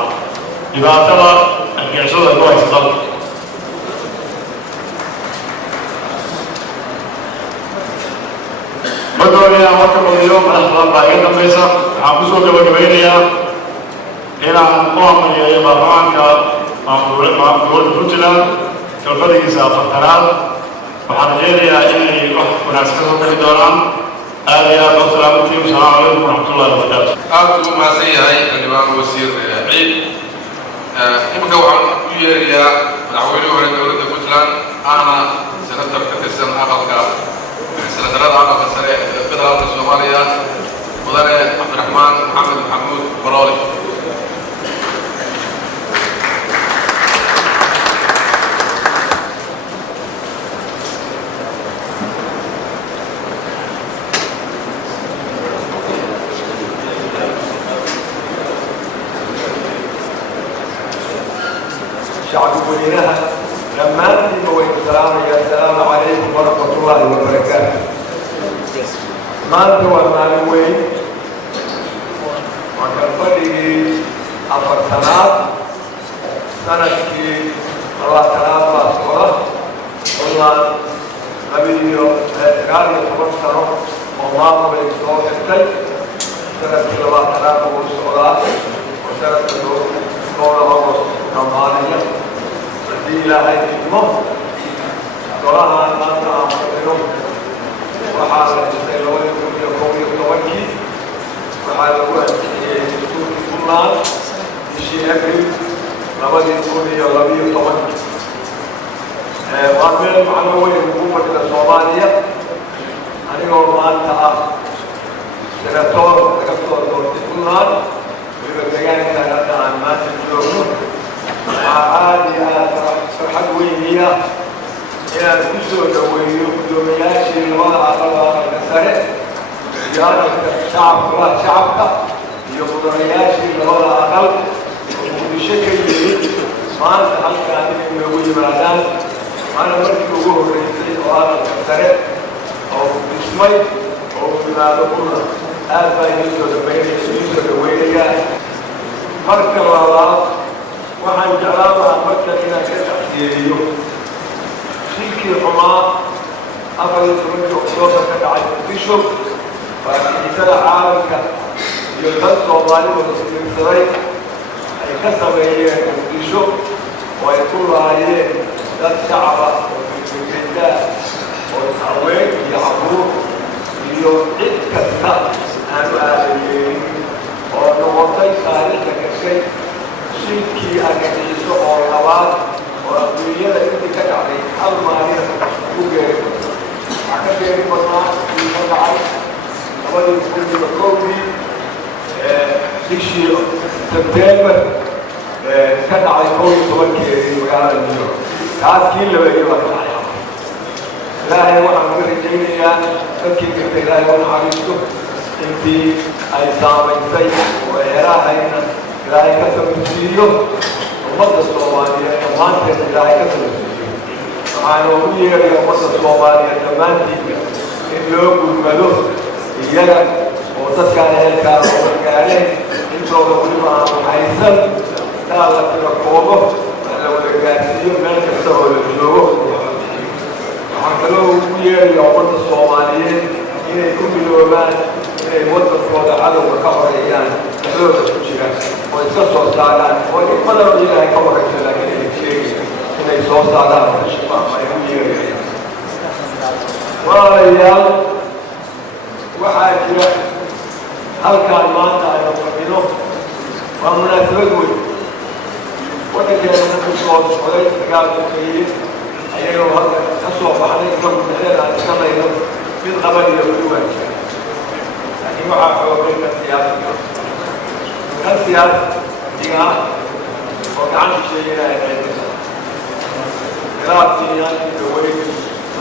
dhibaatada argixisada ku haysta مدوني أنا وكم اليوم أنا بعيد بيسا عمسو كبكبينيا هنا قام يا برهان كمعمول بوتلا كالفريق سافرتنال وحنجيريا إني روح مناسبة كالدوران آليا بسلامتي والسلام عليكم ورحمة الله وبركاته. أنتم ما سيهاي الإمام وزير عيد إمكا وعن يا دعويني وعن دولة بوتلان أنا سنتر كتسن أغلق سنترات عقب السريع فدرالك الصومالية مدير عبد الرحمن محمد محمود برالي شعب ولينها لما أنتم والسلام يا السلام عليكم ورحمة الله وبركاته. ما أنتم والمالوين وكالفريق أفرسانات سنتكي الله سلام باسورة والله نبيو قال يتوسطروا والله بالإكسور التل سنتكي الله سلام باسورة وسنتكي الله كمالية دي لا هاي المهم وراها ما تعملون وحال السيلوي يقوم يتوكي وحال الوقت يكون كلان يشي أكل لابد يكون يلبي يتوكي وعمل معلومة حكومة الصومالية أنا أقول ما أنت سنتور دكتور كلان ويبقى كان عن ما تجلون عادي فرحت وينيا إلى الكسر ويومياشي الوضع على السرع زيادة الشعب الله شعبك يقدرياشي الوضع أقل بشكل ما أنت حلقة عنك يقولي مرادان أنا مركب وقوه الرئيسي وهذا السرع أو بسمي أو بما تقولنا هذا يسر وينيا مركب الله waxaan jeclaan lahaa marka inaan ka taxdiiriyo shilkii xumaa 14 Oktoobar ka dhacay Muqdisho waa xiisada caalamka iyo dad Soomaalidu isfiirsaday ay ka sameeyeen Muqdisho oo ay ku laayeen dad shacab ah oo fikirka oo haween iyo caruur iyo cid kasta aan aadayeen oo noqotay taariikhda gashay shilkii argagixiso oo labaad oo adduunyada intii ka dhacday hal maalin ku geeri waxaa ka geeri badnaa kii ka dhacay 2011 bishii Sebtembar ka dhacay 11 magaalada New York kaas kii labaad baa dhacay ilaahay waxaan uga rajaynayaa dadkii jirtay ilaahay u naxariisto intii ay saamaysay oo heerahayna ilaahay ka sabirsiiyo ummadda Soomaaliyeed dhammaanteed ilaahay ka sabirsiiyo waxaana ugu yeerayaa ummadda Soomaaliyeed dhammaantiinba in loo gurmado iyaga oo dadkaan ehelkaan oo gargaareen intooda weliba aan waxaysan taa la tira koobo la wada gaarsiiyo meel kasta oo la joogo waxaan kaloo ugu yeerayaa ummadda Soomaaliyeed inay ku midoobaan inay waddankooda cadowga ka horeeyaan dhexdooda ku jira oo iska soo saaraan oo in badan ilaahay ka waraysa laakiin ay sheegayaan inay soo saaraan ay ugu yeerayaan walaalayaal waxaa jira halkaan maanta aynu fadhino waa munaasabad weyn waddankeena marka soo socday dagaalka kayey ayaynu halkan ka soo baxnay isagu dhexdeeda aan isanayno mid qaban iyo kuduwan jira laakiin waxaa xoogay kan siyaasiga ah oo gacanta sheeganaya qaybisa khilaafkii aankii daweyn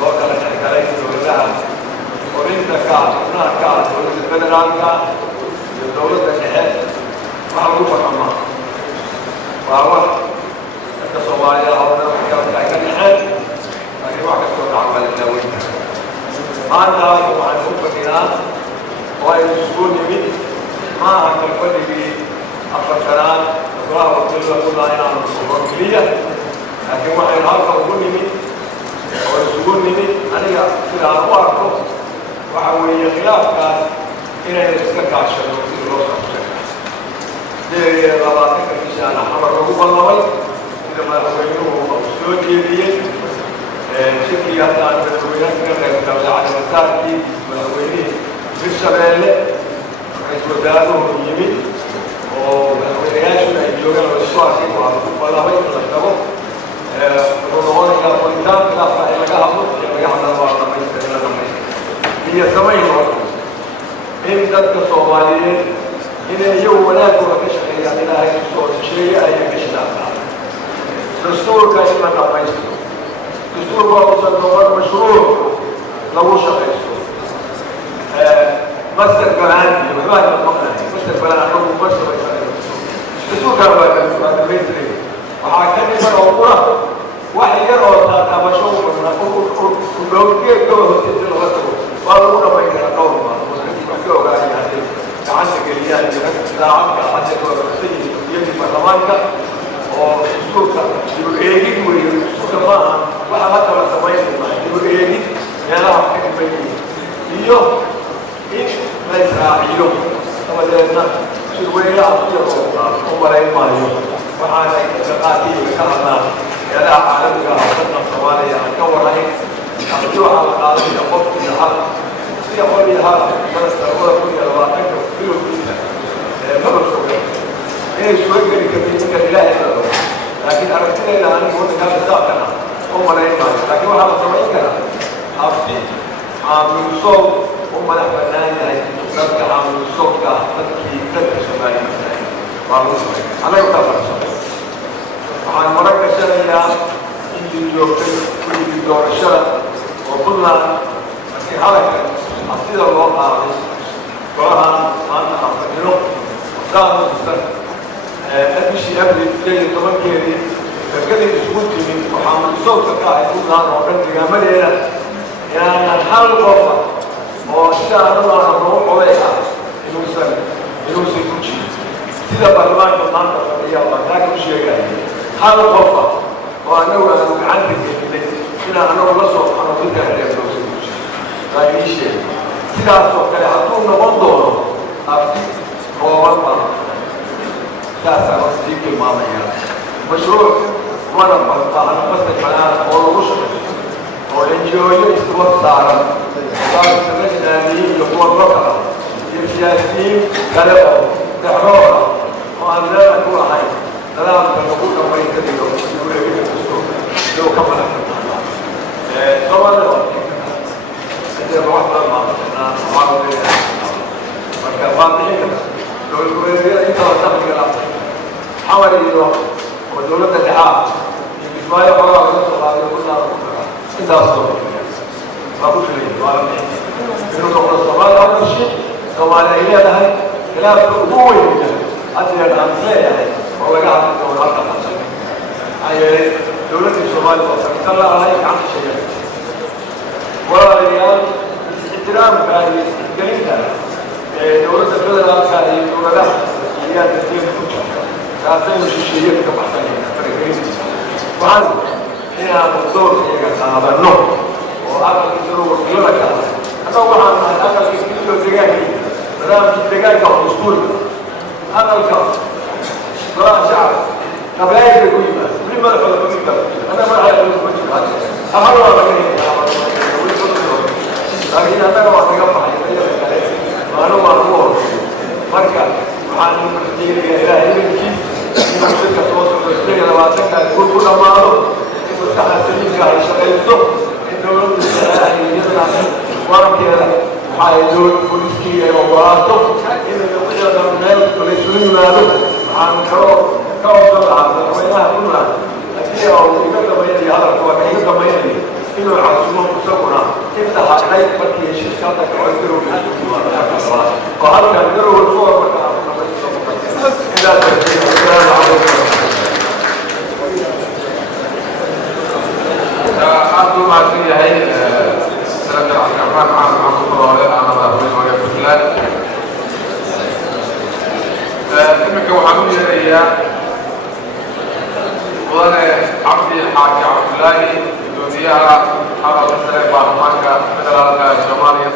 loo kala xirgalay dowladaha orinta ka xubnaha ka dowladda federaalka iyo dowladda dhexe waxa lagu fahmaa waa wax dadka Soomaalida hawdana ay ka dhexeen laakiin wax kastoo dhacbala daaweynta maanta waxaan ku fadhinaa oo ay isugu nimid maaha kalfadhigii afartanaad golaha wakiilada kullaa inaanu sugo keliya laakiin waxaynu halka ugu nimid oo isugu nimid aniga sida aan u arko waxa weeye khilaafkaas inaynu iska kaashano sidii loo qabsay deeriya 20 bishaan xamar lagu ballamay sida madaxweynuhu soo jeediyey shirkii hadda aan madaxweynaha ka qayb galay calimasaarkii madaxweynihii Hirshabeelle ra-iisul wasaaruhu yimid oo madaxweynayaashuna ay joogaan oo isku arkay waa lagu ballamay in la tago wuxuu noqonayaa qoritaan khilaafka in laga hadlo iyo laga hadlana waa dhamaystir la dhamaystir iyo samayn in dadka Soomaaliyeed inay iyagu wanaagooda ka shaqeeyaan ilaahay kusoo sheegay ayay ka shaqeeyaan dastuurka in la dhamaystiro dastuurka uusan noqon mashruuc lagu shaqeysto master plan iyo waxbaa la maqlahay master plan anagu ma shaqeysanayno dastuurkan waa dhamaystiri waxaa ka dhiman oo qura wax yar oo taataabasho u dhowrgeed gaba hoostiisa laga tago waa lagu dhamayn karaa dhowr maalmood wax ka ogaanay hadday gacanta geliyaan iyo daacadka hadda goorasayii iyadii baarlamaanka oo dastuurka dibu eegid weeye dastuurka maaha waxa hadda la samaynayna dibu eegid meelaha ka dhiman yihiin iyo in la israaciyo dabadeedna shirweynaha siyadoo u marayn maayo waxaana shaqaatiiga ka hadlaan meelaha caalamiga ah dadka Soomaaliya aan ka warayn haddii waxaa la qaadanaya qofkii hal sida qolii hal sanadka 2020 bilowgiisa maba sugay inay soo geli kartiin ninka ilaahay lado laakiin aragtidayda anigu waddankaa bisaabkana u marayn maayo laakiin waxaa la samayn karaa habsi caamilsoow u madax bannaan yahay dadka caamilsoowka dadka Soomaaliya waa lagu samayn anaga ka farsamay waxaan mara gashanayaa intii joogtay kuligii doorashada oo Puntland markii halkan sida loo qaaday golahan maanta aan fadhino saasusan bishii abril 10-keedii shirkadii isugu timid waxaa mulsowka ka ahay Puntland oo dhan deegaamadeena inaanan hal qofa oo sida anagu aan nagu codey ah inuusan ku jirin sida baarlamaanka maanta fadhiya waa taa ku sheegaya hal qofa oo anagu aanu gacanta gelinay inaan anagu la soo baxno midda reebdoosa ku jiro waa ii sheegay sidaasoo kale hadduu noqon doono abti kooban baa saasaa waa sii tilmaamaya mashruuc mana balbaahan masal banaana oo lagu shaqeeyo oo NGO-yo isdaba saaran internationaliyiin iyo kuwa lokala iyo siyaasiyiin kale oo dexroora oo aan meela ku ahayn dagaalka lagu dhamaystirayo guuleegida kastoo inuu ka madaxbanaano Soomaalida sidee wax badan maamusanaa waxaa leeyahay marka waa bixin karta dowlad goboleedyada intaba dakhliga laabtay xamar iyo oo dowladda dhexaa iyo kismaayo xogaa laga soo qaadayo Puntland ku daraa intaasoo waa ku filay waa la bixin inuu noqdo Soomaaliya hal heshiis Soomaaliya ay leedahay khilaafka ugu weyn hadda aan leeyahay oo laga hadli doono halka qabsan ayay dowladda Soomaaliya oo sanadkan la ahay gacanta sheegay walaalayaal ixtiraamka iyo isgelinta dowladda federaalka iyo dowladaha ayaa dadweyne ku jirta taasaynu shisheeyada ka baxsanayna faragelintiisa waxaan inaanu doorkeega qaadano oo aqalka jiro wakiilada ka ah hadda waxaan nahay aqalka jiro deegaanka barnaamijka deegaanka mas'uulka aqalka golaha shacabka qabaa'ilka ku yimaada weli madaxooda ku yimaada hadda madaxda ku jira amar waa laga helaa laakiin annaga waa naga baxay iyada kale maanu waa ku horeeyo marka waxaan rajaynayaa ilaahay idinkiis inuu shirka soo socdo 2020 ku dhamaado inuu saxa saliimka ay shaqayso in dowladda saacaha iyadana waankeeda waxay dowlad booliskii ay ogolaato inay wixii meel kale isugu yimaado waxaan kaloo ka wada lahaa madaxweynaha puntland haddii uu iga dhamaynayo hadalka waa iga dhamaynayo inuu casuumo isaguna inta hadhay markii heshiiska hadda kacay garowga oo halkan garowga soo markaa أرجو ما فيه هاي سنة العقارات عام صفر أنا ضربي ما يقول لا كم كوحدون يريا وأنا عبدي حاج عبد الله دنيا هذا مثل بعض فدرالك جمالية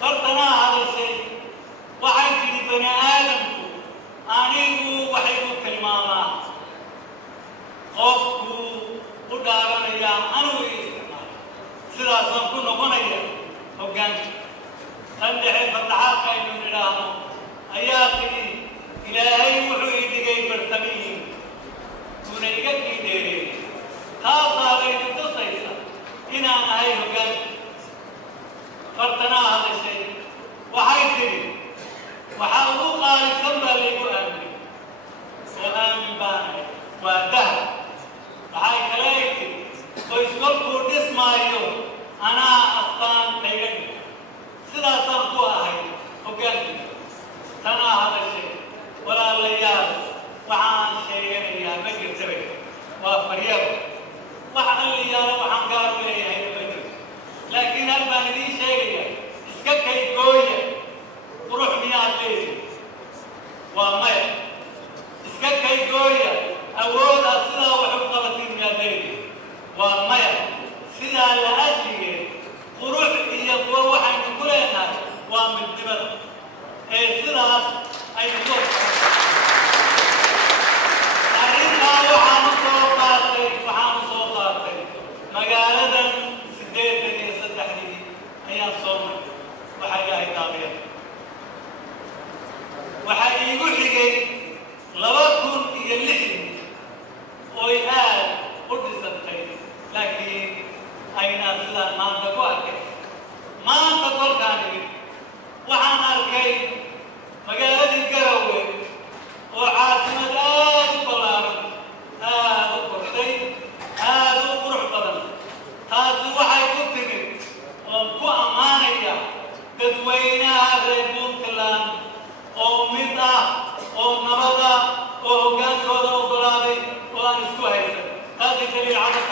فرتنا هذا الشيء وحي في بني آدم أنيقو وحيو كلماما قفكو ودارنا يا أنو يستمع سلا سنكو نغنيا وقان تندحي فتحات كاينو نراهم أياتني إلهي وحوي دقي برتمين ونيقك ديري خاصة بين التصيصة إنا هاي وقان فرتنا هذا الشيء وحيتني وحاولوا قال السنة اللي يؤمن وآمن باني وأدهر وحاي كلايتي ويسكبوا نسمايو أنا أصلا ليجني سلا صرفوها هاي وقالي تنا هذا الشيء ولا الليال وعن شيئين يا مجر سبي وفريق وحن الليال وحن قالوا لي هاي المجر لكن الباندي شيء اسكت هي قوية وروح مياه ليل وماء اسكت هي قوية أول أصلا وحب قلتين مياه ليل وماء سلا لأجلي وروح هي قوة وحن كل الناس ومن دمر سلا أي قوة أريدها وحن صوتاتي مقالة سديتني صدحني أيام صومي وحياة طابية وحي يقول لي لبكون يلحن ويقال قدس الخير لكن أين أصلا ما تقول ما تقول كاني وعن أركي مقالة القروي وعاصمة البلاد هذا قرطي هذا قرح بدن هذا وحي كتني وكو أمانية تدوينها ريبون كلام أو ميتا أو نبضة أو كان صودا أو بلادي وأنسكو هيدا هذا دليل عدد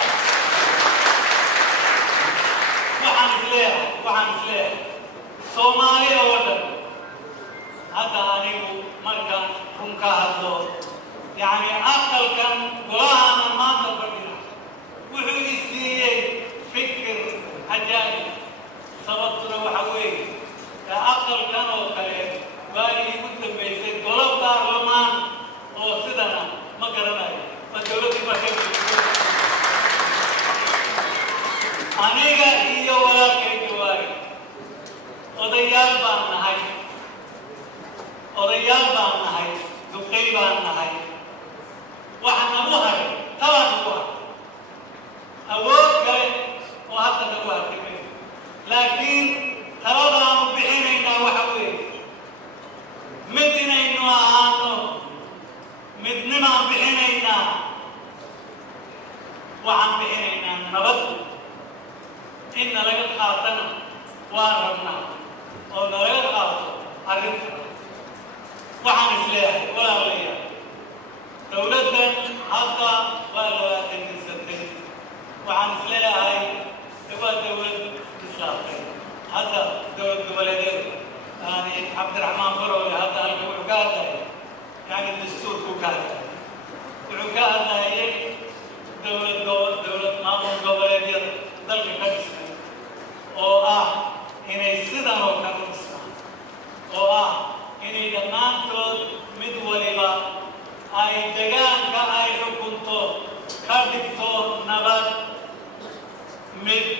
وحن سليها صومالي أولا هذا أنيو مركان رمكا هدو يعني أقل كان قراها من ما تفكر وحوي السيئي فكر عجائي صبت له وحوي أقل كانوا كلام بالي يقدم بيسك طلب دارلمان أو سدنا ما قرناي فدولة بحكي أنيقا إيا ولا كيجواري أضيال بان نهاي دقي بان نهاي وحنا مهاي طبعا نبوها أول كلام وحتى نبوها كمان لكن طبعا بحينينا وحوي مدينينا عنه مدنما بحينينا وعن بحينينا نبض إن لقد قاتنا واربنا أو لقد قاتنا أردنا وعن إسلام ولا وليا دولة حتى ولا تنسى وعن إسلام هاي هو دولة إسلام هذا دولة يعني عبد الرحمن فرولي هذا العقاد يعني الدستور كوكاد العقاد هي دولة مامون قبلية دلك كدسنا أو إني سدنا وكدسنا أو إني دمانتو مدوليبا أي دجان كأي حكمتو كدكتو نبات مد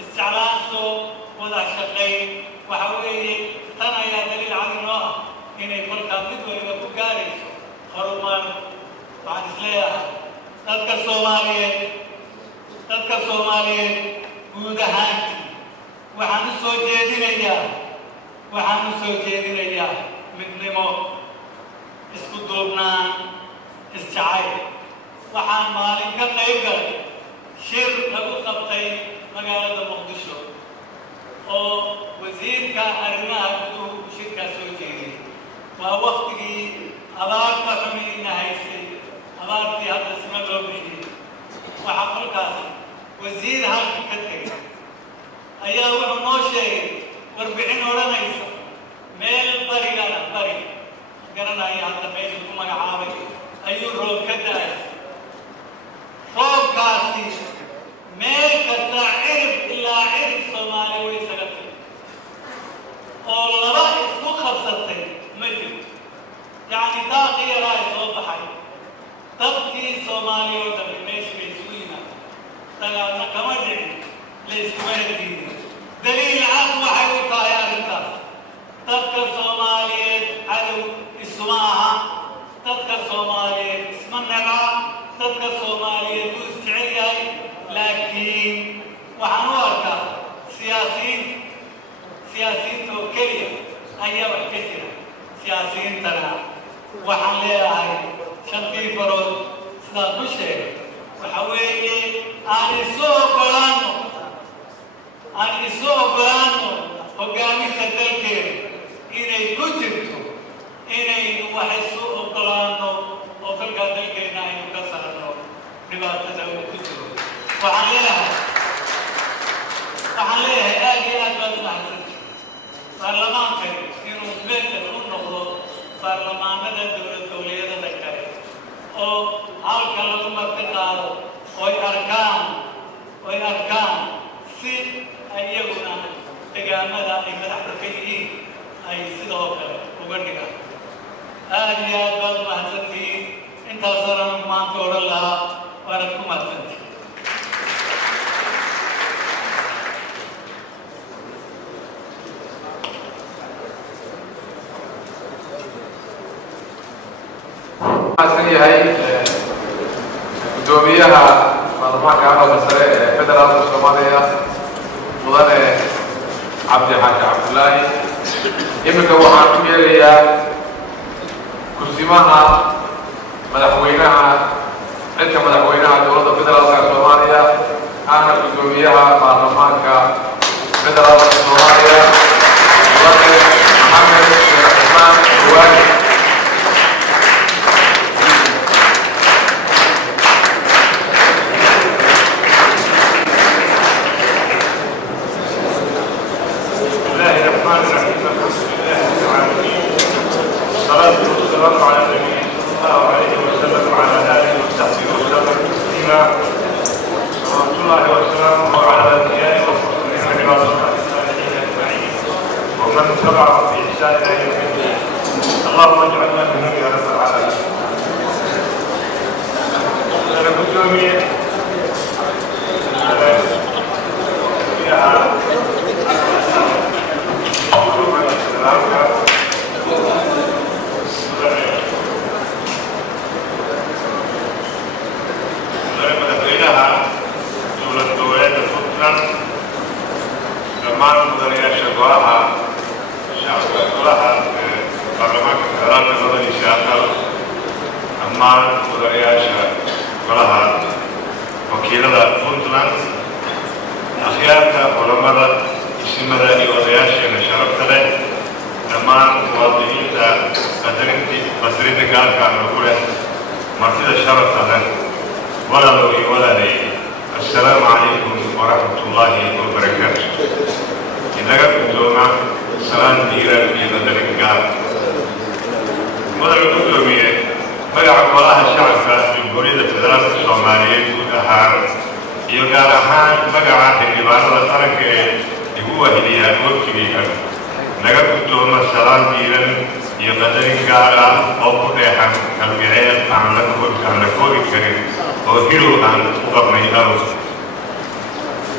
استعلاستو ولا شقين وحوي تنا يا دليل على النوع إن يكون كابد ولا بكاري خرومان بعد سليا تذكر سومالي جودهانتي وحن سوجي دنيا من نمو اسكتورنا استعاي وحن مالك كتير شر لو قبتي مقالة مقدشو أو وزير كأرنا بدو شركة سوجي ووقتي أبار تحمي نهايسي أبار في هذا السنة لوبي وحقل كاسي وزير هاك كتير أيها وحنوشي وربعين ولا نيسا ميل بري قرنا أيها هذا ميل كما يعابي أيها روب كتاي روب كاسي ميل كتا عرب إلا عرب صومالي ويسلتي laba isku qabsatay ma jirto yacni daaqii yaraa ay soo baxay dadkii Soomaaliya oo dhan meesha bay isugu yimaadeen dagaalna kama dhicin la iskuma diidin daliil cad waxay u tahay arrintaas dadka Soomaaliyeed cadow isuma aha dadka Soomaaliyeed isma naga dadka Soomaaliyeed wuu isjecel yahay laakiin waxaan u arkaa siyaasiyiinta oo keliya ayaa wax ka jira siyaasiyiintana waxaan leeyahay shantii farood sidaan ku sheegay waxa weeye aan isu oggolaano hoggaaminta dalkeena inay ku jirto inaynu wax isu oggolaano oo dalka dalkeena aynu ka saarno dhibaatada uu ku jiro waxaan leeyahay aad iyo aad baad mahadsantihiin baarlamaankan inuu beedel u noqdo baarlamaanada dowlad goboleedyada kale oo halka lagu marti qaado oy arkaan si iyaguna deegaamada ay madaxda ka yihiin ay sidoo kale uga dhigaan aad iyo aad baad mahadsantihiin intaasana maanta odhan lahaa waanad ku mahadsantihiin yahay gudoomiyaha baarlamaanka aqalka sare ee federaalka Soomaaliya mudane Cabdi Xaaji Cabdullaahi iminka waxaan ku yeerayaa kursimaha madaxweynaha dowladda federaalka Soomaaliya ahna gudoomiyaha baarlamaanka federaalka Soomaaliya mudane Maxamed Sheekh Xusmaan Duwaani اللهم اجعلنا منهم يا رب العالمين. أنا كنت أمين wakiilada Puntland akhyaarta culamada isimada iyo odayaasheena sharafta leh dhammaan muwaadiniinta qadarinta gaarka nagu leh martida sharafta leh walaalow iyo walaalay assalaamu calaykum waraxmatullaahi wabarakaatu inaga guddooma salaan diiran iyo qadarin gaar mudane guddoomiye magaca golaha shacabka jamhuuriyadda federaalka Soomaaliyeed guud ahaan iyo gaar ahaan magaca xildhibaanada qaranka ee igu wahdiyaan waqtigayga naga guddooma salaan diiran iyo qadarin gaar ah oo ku dheexan kalgaceel aan la koobi karin oo hirow aan u qabnay aws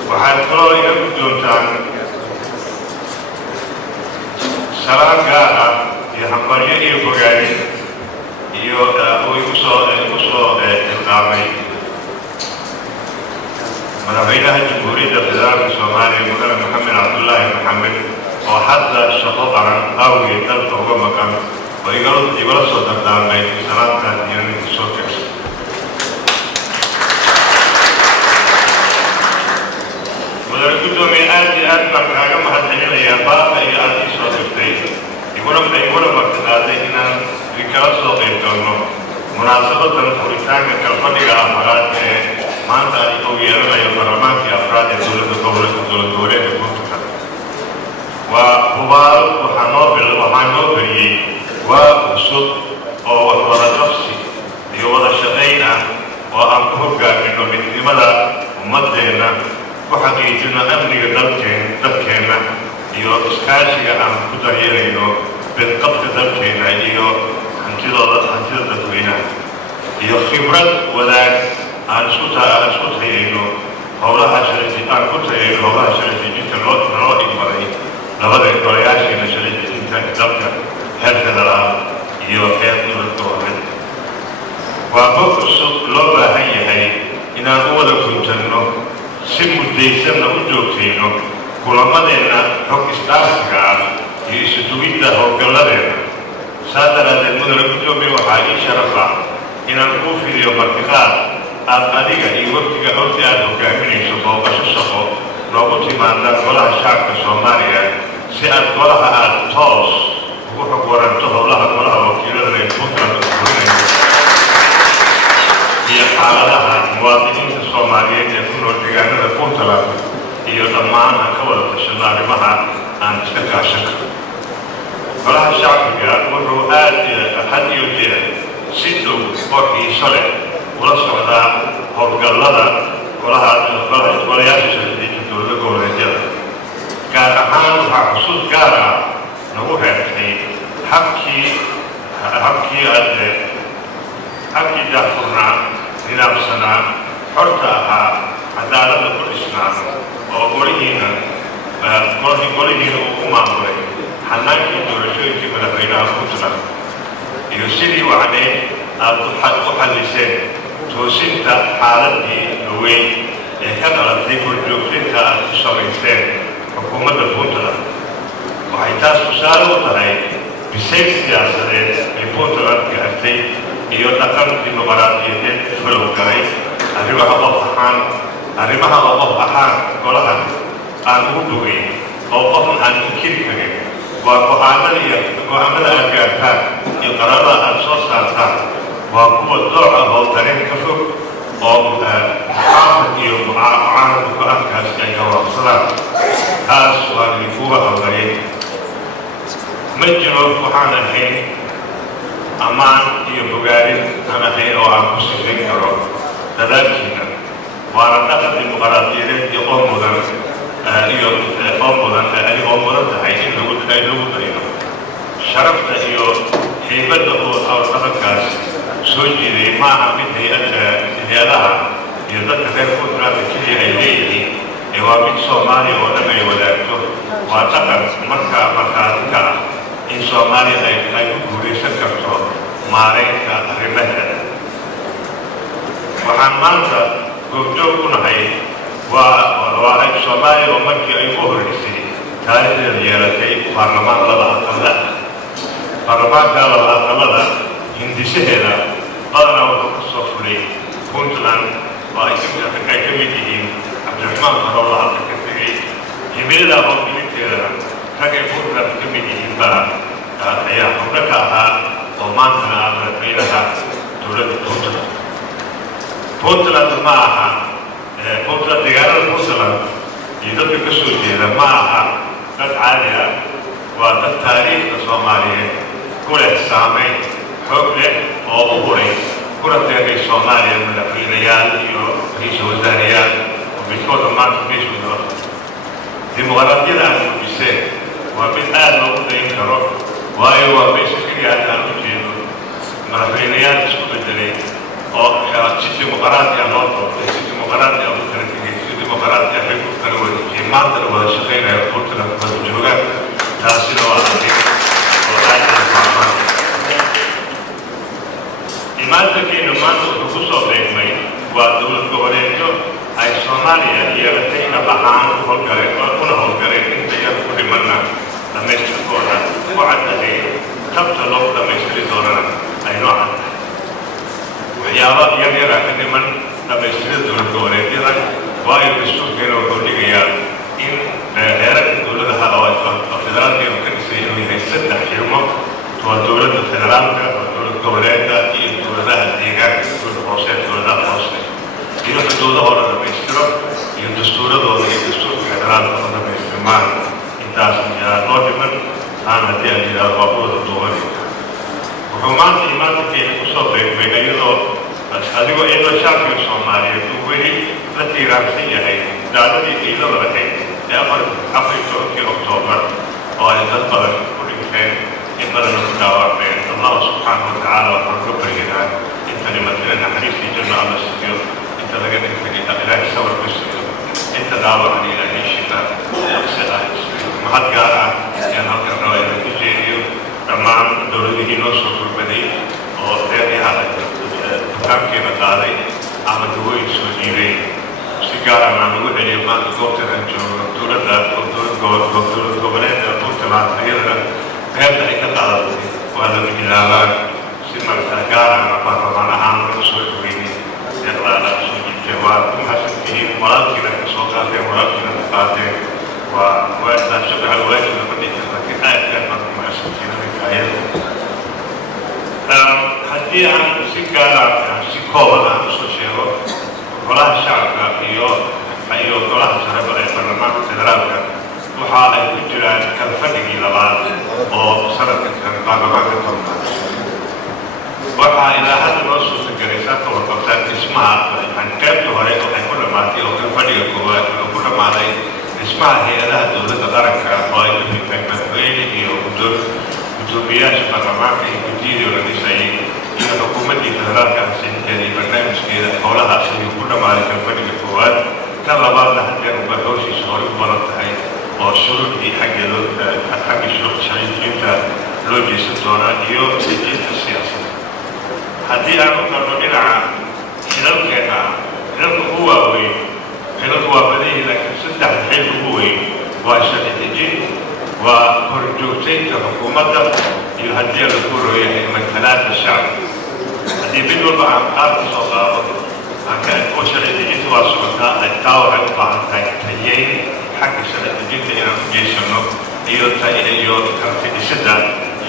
waxaad kaloo iga guddoontaan salaan gaar ah iyo hambalyo iyo bogaadin iyo igu soo tilqaamay madaxweynaha jamhuuriyadda federaalka Soomaaliya mudane Maxamed Cabdullaahi Maxamed oo hadda shaqo qaran awgeed dalka uga maqan oo igala soo dardaarmay salaadka diiran soo tegsa mudane guddoomiye aad iyo aad baan kaaga mahadcelinayaa baaqa iyo aad ii soo dirtay iguna martiqaaday inaan kala soo qayb galno munaasabadan furitaanka kalfadhiga afaraad ee maanta uu yeelanayo baarlamaankii afraad ee dowlad goboleedka Puntland waa hubaal waxaa noo beriyey waa cusub oo wada qabsi iyo wada shaqayn ah oo aan ku hoggaamino midnimada ummadeenna ku xaqiijino amniga dadkeenna iyo iskaashiga aan ku daryeelayno bedqabka dalkeena iyo hantida dadweynaha iyo khibrad wadaag aan isku tayayno howlaha sharci-dejinta naloo dhigmaday labada golayaasheena sharci-dejinta dalka heer federaal iyo heer dowlad goboleed. waa bog cusub loo baahan yahay inaan u wada guntanno si muddaysanna u joogtayno kulamadeenna xog isdaarsiga ah iyo isu-dugidda howlgalladeena. saa daraadeed mudane guddoomiye waxaa ii sharaf ah inaan kuu fidiyo martiqaad aad adiga iyo wafdiga howltii aad hogaaminayso booqasho shaqo noogu timaada golaha shacabka Soomaaliya si aad golaha aad toos ugu xog waranto howlaha golaha wakiilada ee Puntland iyo xaaladaha muwaadiniinta Soomaaliyeed ee ku nool deegaanada Puntland iyo dhammaan aan ka wada tashano arrimaha aan iska kaashan karo. golaha shacbiga wuxuu had iyo jeer si dhow oo xiiso leh ula socdaa howlgallada golayaasha sharci-dejinta dowlada goboleedyada. gaar ahaan waxaa xusuus gaar ah nagu reebtay habkii daahfurnaa, nidaamsanaa, xorta ahaa, cadaaladda ku dhisnaa oo golihiina uu u maamulay xanaankii doorashooyinkii madaxweynaha Puntland iyo sidii wacneed aad u xalliseen toosinta xaaladii dhaweyn ee ka dhalatay horjoogtinta aad ku samayseen xukuumadda Puntland. waxay taas tusaale u tahay bisayl siyaasadeed ee Puntland gaartay iyo dhaqan dimuqraadiyadeed falow galay arrimaha oo qof ahaan golahan aan ugu bogeyn oo qofan aan inkiri karin. waa go'aamada aad gaartaan iyo qaraarada aad soo saartaan waa kuwa dooc ah oo dareen ka fog oo muxaafid iyo mucaanad go'aankaasi ay gawaabsadaan. taas waa idinkuga hawlayay. ma jiro waxaan ahayn ammaan iyo bogaarin aan ahayn oo aan ku sifayn karo dadaalkiina. waana dhaqan dimuqraadiyadeed iyo oo mudan tahay in lagu dayno sharafta iyo haybadda oo dhaqankaas soo jiiday maaha mid hay-adaha iyo dadka reer Puntland keliya ay leeyihiin ee waa mid Soomaaliya oo dhan ay wadaagto. waa dhaqan markaa markhaati ka ah in Soomaaliya ay ku guulaysan karto maareynta arrimaheeda. waxaan maanta goobjoog u nahay waa ay Soomaaliya oo markii ay ugu horreysay taariikhdeeda yeelatay baarlamaan laba aqalada. baarlamaanka laba aqalada hindisaheeda badanaa wuxuu ka soo fulay Puntland oo ay ka mid yihiin Cabdiraxmaan Faroole halka ka tegey. himilada howlgelinteedana rag ay Puntland ka mid yihiin ayaa xubno ka ahaa oo maantana ah madaxweynaha dowladda Puntland. Puntland ma aha Puntland deegaanada Puntland iyo dadka ka soo jeeda ma aha dad caadi ah. waa dad taariikhda Soomaaliyeed ku leh saameyn xoog leh oo u huray kuna deeqay Soomaaliya madaxweynayaal iyo ra'iisul wasaareyaal oo midkooda maanta meeshooda dimuqraadiyada aan muujiseen waa mid aad loogu dayin karo. waayo waa meesha keliya aan u jeedo madaxweynayaal isku bedelay oo si dimuqraadi ah loo doortay, si dimuqraadi ah u kala tegay, si dimuqraadi ah ay ku kala wareejiyeen. maantana wada shaqaynaya Puntland wada joogaan. taasina waa arrin oo aad u faamaan. imaantankeena maanta wuxuu ku soo beegmay waa dowlad goboleedyo ay Soomaaliya yeelatay nabahaan kuna howlgaleen inta yar ku dhimanna dhamaystirkooda ku caddahay qabta loo dhamaystiri doonana ay noo caddahay. waxyaaba yaryara ka dhiman dhamaystirida dowlad goboleedyada waayo dastuurkeena wuxuu dhigayaa in heerarka dowladaha oo federaalkeenu ka dhisay inuu yahay 3 xirmo. waa dowladda federaalka, waa dowlad goboleedka iyo dowladaha deegaanka, dowlada hoose, dowladaha hoose iyo xuduudahooda dhamaystiro iyo dastuuradooda iyo dastuurka federaalka oo dhamaystirmaan. intaas ayaa noo dhiman aan haddii aan yidhaahdo waa kuwada duwan. wuxuu maanta imaantankeena ku soo beegmay iyadoo adigoo iyadoo shacbiga Soomaaliyeed uu weli la tiiraansan yahay dacdadii ciidada lahayd أفريقيا أكتوبر وأيضا بدر كل إن بدر الدعوة بين الله سبحانه وتعالى وفرق بيننا أنت لمثلنا حديث في جنة الله سبحانه أنت لقد أنت إلهي سور بسيط أنت دعوة عن إلهي شتاء أقصد ما حد قال يعني هذا الرواية التجارية تمام دولته نصر البدي وتاني هذا كم كنا داري أما دوي سويري سيجارة ما نقول اليوم ما دكتور أنجو دكتور دكتور كوبلين دكتور تمام هذا هيك داري وهذا من الأعمال سمع سيجارة ما بعرف أنا عام سويري يلا لا سوي جواب حسب فيه مرات كنا كسوقات مرات كنا نقاطع ولا شبه الواجب لما نتكلم كان ما أسمعنا الآيات هدي عن سكارة سكوبا عن سوشيو ولا الشعب أيو ولا شرب البرلمان الفدرالي وحال الجيران كالفرق إلى بعض وصارت البرلمان الفدرالي وحال إلى هذا الوصول الجريسات والقبضات اسمها عن كيف تهرئ كل ما تيجي كالفرق القوات وكل ما عليه اسمها هي لها دولة الأركة قائمة في المكوين هي وجوبيات البرلمان الجديد والنسائي هي حكومة الفدرالية كان برنامج كذا حولها كل ما عليه كالفرق القوات كان لبعض حتى يبقوش شهور مرات هاي والشروط دي حق الشروط شيء جدا لوجي ستورة يو سجل السياسة هذه أنا مقررين عن خلال كنا خلال هو خلال هو بديه لكن سدح الحين هو وعشان تجي وبرجوتين الحكومة يهدي الكل يعني من ثلاث الشعب هذه بدو مع أرض صغار كان وشان تجي تواصلها التاور بعض تجيين حق سنة تجي إلى مجلسنا يو كان في سدة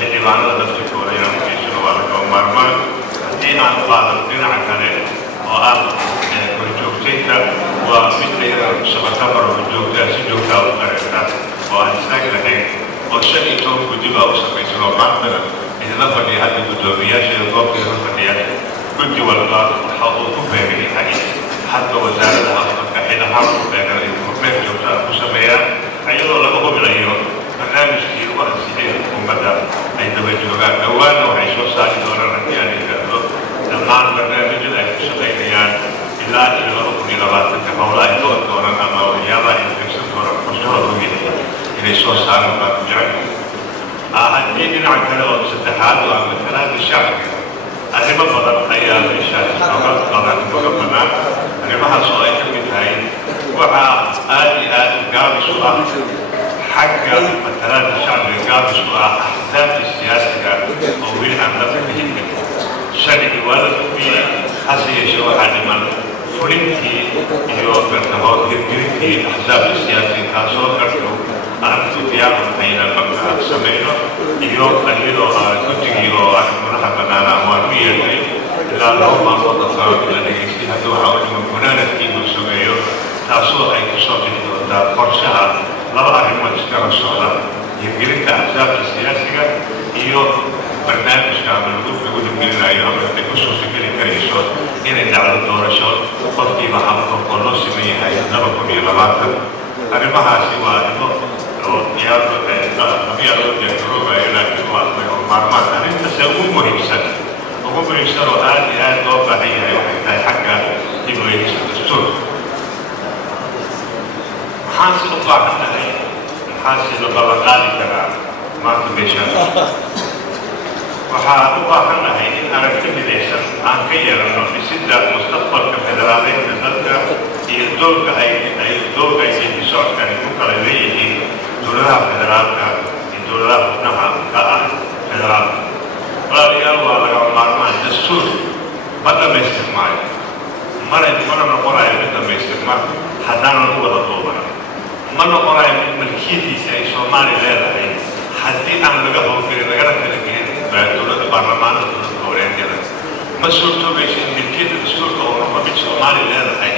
اللي معنا دكتور إلى مجلسنا وعلى كمارمان هذه عن بعض الدين عكانه وأرض برجوتين ومثل سبتمبر برجوتين سجوتا وقريبا وأنساك لهين وشان يتوم كجبا وسبيتنا معنا إذا نفني هذه الدنيا شيء ضبط نفني كنت والله حاولت بيني حتى وزارة الأطفال حين حاولت بيني كنت جبت مسميات أيضا له بالعيون برنامج كثير وأسئلة ومدى عندما يجوغان أولا وعيشوا ساعة دورا يعني لما برنامج الأكسدينيان إلا إلى أخرى لبعض التفاولات دورا أما ويالا يفكسن دورا مشهور بميني إلى شو ساعة مبارجان أهدين عن كلا وستحاد وعن مثلا الشعب أنا ما بدأت أيام الشارع بدأت مكملة أنا ما حصل أي كلمة هاي وها آدي قام سؤال حق مثلا الشعب قام سؤال أحزاب السياسية أو وين عم تفهم شريك والد في حسي شو عالما فرنتي يو برتهو هيركي أحزاب السياسية كاسو كرتو أنا تبيع من المكان سمينه يو أجلو كتيجيو أنا بنانا وامير لا لو ما وضع لديه هذا حاول من بنانا كيلو سميو تاسو أي كسوتي دا فرشها لا أعرف ما تذكر السؤال يمكن أحزاب السياسية يو برنامج كامل يقول من أيام تكسو سكري كريسون إن دعوا الدور شون قلتي ما حبوا كل سمي هاي نبكم يلباتن أنا ما هاسي وادو يا أبي أقول لك روبا إلى كسوات من المعلومات أنا تسوي مهيسك ومهيسك هذه دوبة هي حاجة يبغى يستر حاسس أطلع منها حاسس أطلع ذلك ما تبيشان وحاطوا حنا هي أنا كنت ليش عن كي إنه في سدة مستقبل كفدرالي تذكر يدور كهاي يدور كهاي بيسوق كان يقول كلامي دولار فدرال دولار نها كفدرال ولا يالله على معلومات الدستور بدأ باستثمار مرة نقرأ بدأ باستثمار حتى نقول هذا مرة نقرأ ملكيتي سي سومالي لا هي حتى أنا لقاه في الرجال كذا دولة البرلمان دولة الدولة كذا مسؤول توبيش ملكية الدستور كونه ما بيش سومالي لا هي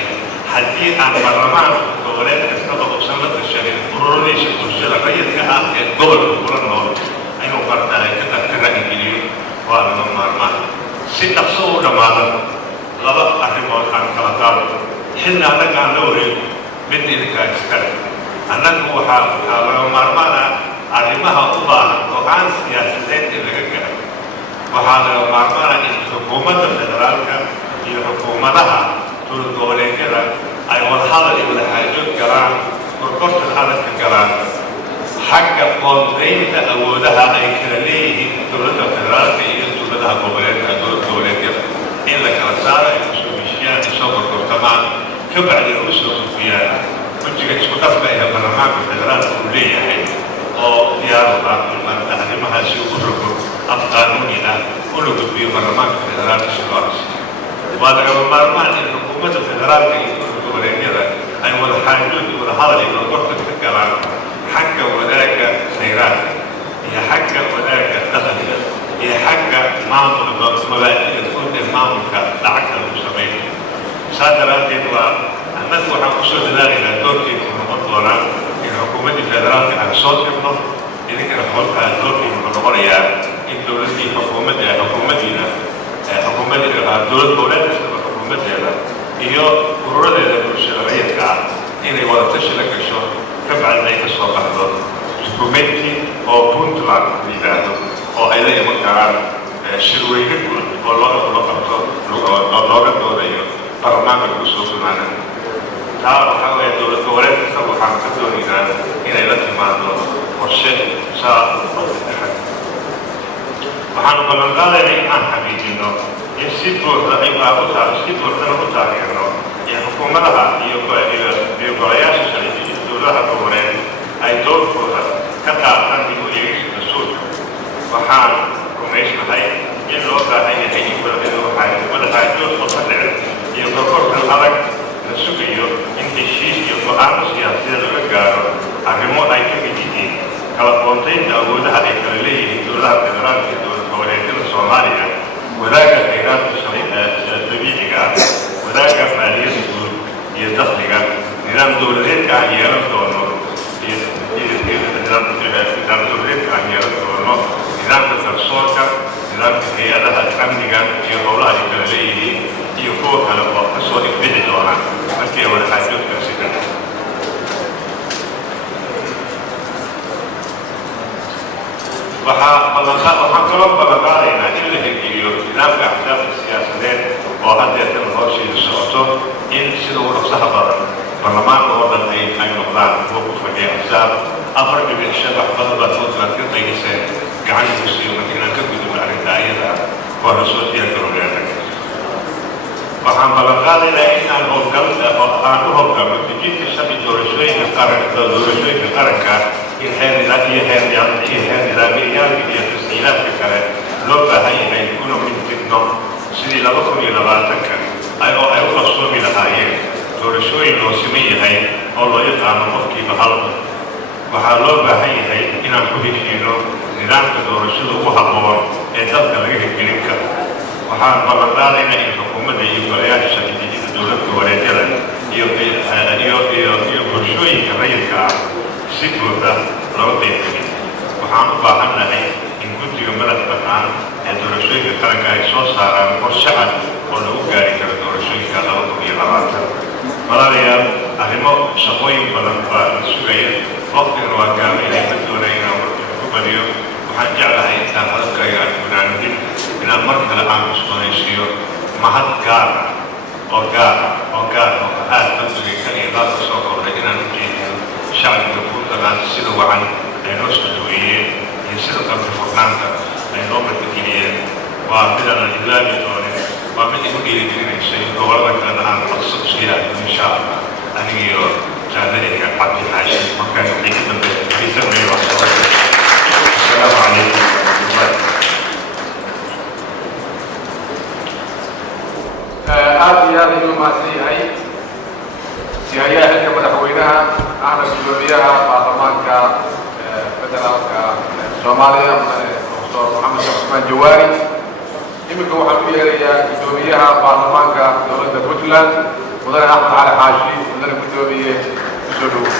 حتى أنا البرلمان دولة كذا بسنة الشهر برونيش الدستور غير كأه دولة النور أيوة قرطة كذا كذا إنجليزي وهذا البرلمان ستة صور جماعة لا أحد ما كان كلام حنا أنا كان لوري بدي ذكر annagu waxaa laga maarmaana arrimaha u baahan go-aan siyaasadeed in laga gaaro waxaa laga maarmaana in xukuumadda federaalka iyo xukuumadaha dowlad goboleedyada ay wadahadal iyo wadaxaajood galaan gorgortan adag ka galaan xagga qoondaynta awoodaha ay kala leeyihiin dowladda federaalka iyo dowladaha goboleedyada in la kala saaro ay kusoo heshiyaan ay soo gorgortamaan ka bacdina u soo gudbiyaan wejiga isku dhafka ee baarlamaanka federaalka uu leeyahay oo diyaarada arrimahaasi ugu rogo af qaanuuni ah una gudbiyo baarlamaanka federaalka si loo arsiyo waa lagama maarmaan in xukuumadda federaalka iyo dowlad goboleedyada ay wadaxaajood iyo wadahadal iyo gorgortan ka galaan xagga wadaagga khayraadka iyo xagga wadaagga dakhliga iyo xagga maamulka mabaadi'da guud ee maamulka lacagta lagu sameeyo saa daraaddeed waa annagu waxaan kusoo dadaalaynaa doorkeedu noqon doonaa in xukuumaddii federaalka aan soo dirno idinkana doorkeedu wuxuu noqonayaa in dowladdii xukuumaddiina dowlad goboleed kastaba xukuumaddeeda iyo ururadeeda bulshada rayidka ah inay wadatashi la gasho ka bacdina ay ka soo baxdo dukumenti oo puntland la yidhaahdo oo ay la iman karaan shirweyne guud oo loo qabto looga doodayo baarlamaanka lagu soo gumaana taa waxaa weeye dowlad goboleed kastaba waxaan ka doonaynaa inay la timaado qorshe saa waxaanu ballan qaadaynaa in aan xaqiijino in si buuxdana u taageerno in xukuumadaha iyo golayaasha sharci iyo dowladaha goboleed ay doorkooda ka qaataan dib u eegista dastuurka waxaan rumaysnahay in loo baahan yahay in wadaxaajood qoto dheer iyo gorgortan adag la sugayo in heshiis iyo go-aano siyaasadeed laga gaaro arrimo ay ka mid yihiin kala qoontaynta awoodaha ay kala leeyihiin dowladaha federaalka iyo dowlad goboleedyada soomaaliya wadaagga khayraadka dabiiciga ah wadaagga maaliyadda guud iyo dakhliga nidaam dowladeedka aan yeelan doono nidaamka garsoorka nidaamka hay-adaha amniga iyo howlaha ay kala leeyihiin iyo kuwa kale oo ka soo ifbixi doonaan markii ay wadaxaajoodkaasi ka waxaan kaloo ballanqaadaynaa in la hirgeliyo nidaamka axsaabta siyaasadeed oo haddeetan hoosheeda socoto in sida ugu dhaqsaha badan baarlamaanka oo dhan ay noqdaan kuwa ku fadhiya axsaab 4.5 wax badan baad puntland ka qaydiseen gacan ku siiyo marka inaan ka gudubno arrinta ayada waa la soo diyaargaroobeena waxaan ballanqaadaynaa in aan u hoggaamno dejinta sharci doorashooyinka qaranka in heer nidaamiyaalka iyo tasciilaadka kale loo baahan yahay kuna midjidno sidii 2020 oo ay u qabsoomi lahaayeen doorashooyin loo siman yahay oo loo yaqaano qofkiiba halba waxaa loo baahan yahay inaan ku heshiino nidaamka doorashada ugu habboon ee dalka laga hirgelin karo waxaan ballanqaadaynaa in xukuumadda iyo golayaasha sharci-dejinta dowlad goboleedyada iyo bulshooyinka rayidka ah si buuxda loo qeybgelin waxaan u baahannahay in guddiga madax bannaan ee doorashooyinka qaranka ay soo saaraan qorshe cad oo lagu gaari karo doorashooyinka 2020 walaalayaal arrimo shaqooyin badan baa la sugaya waqtigana waa gaamayna ma doonay inaan warbixin ku badiyo waxaan jeclahay intaan hadalkayga aan gunaanudin inaan mar kale aan cusboonaysiiyo mahad gaar oo aad dadweyne kan iyo qaadka soo kordhay inaan u jeediyo shacbiga puntland sida wacan ay noo soo dhaweeyeen iyo sida qalbi furnaanta ay noo markageliyeen waa midaanan ilaabi doonin waa mid igu dhiirigelinaysa iyo gobolada kalena aan codso usiilayo insha allah anigiyo jaanadayga cabdi xaashi markaan wixii ka dambeeya xiisanaya waa soo asalaamu calaykum aad iyo aad ayuu mahadsan yahay sihayaha xilka madaxweynaha ahna gudoomiyaha baarlamaanka federaalka soomaaliya doctor maxamed sheekh cusmaan jawaari iminka waxaan u yeerayaa gudoomiyaha baarlamaanka dowladda puntland mudane axmed cali xaashi mudane gudoomiye kusoo dhowo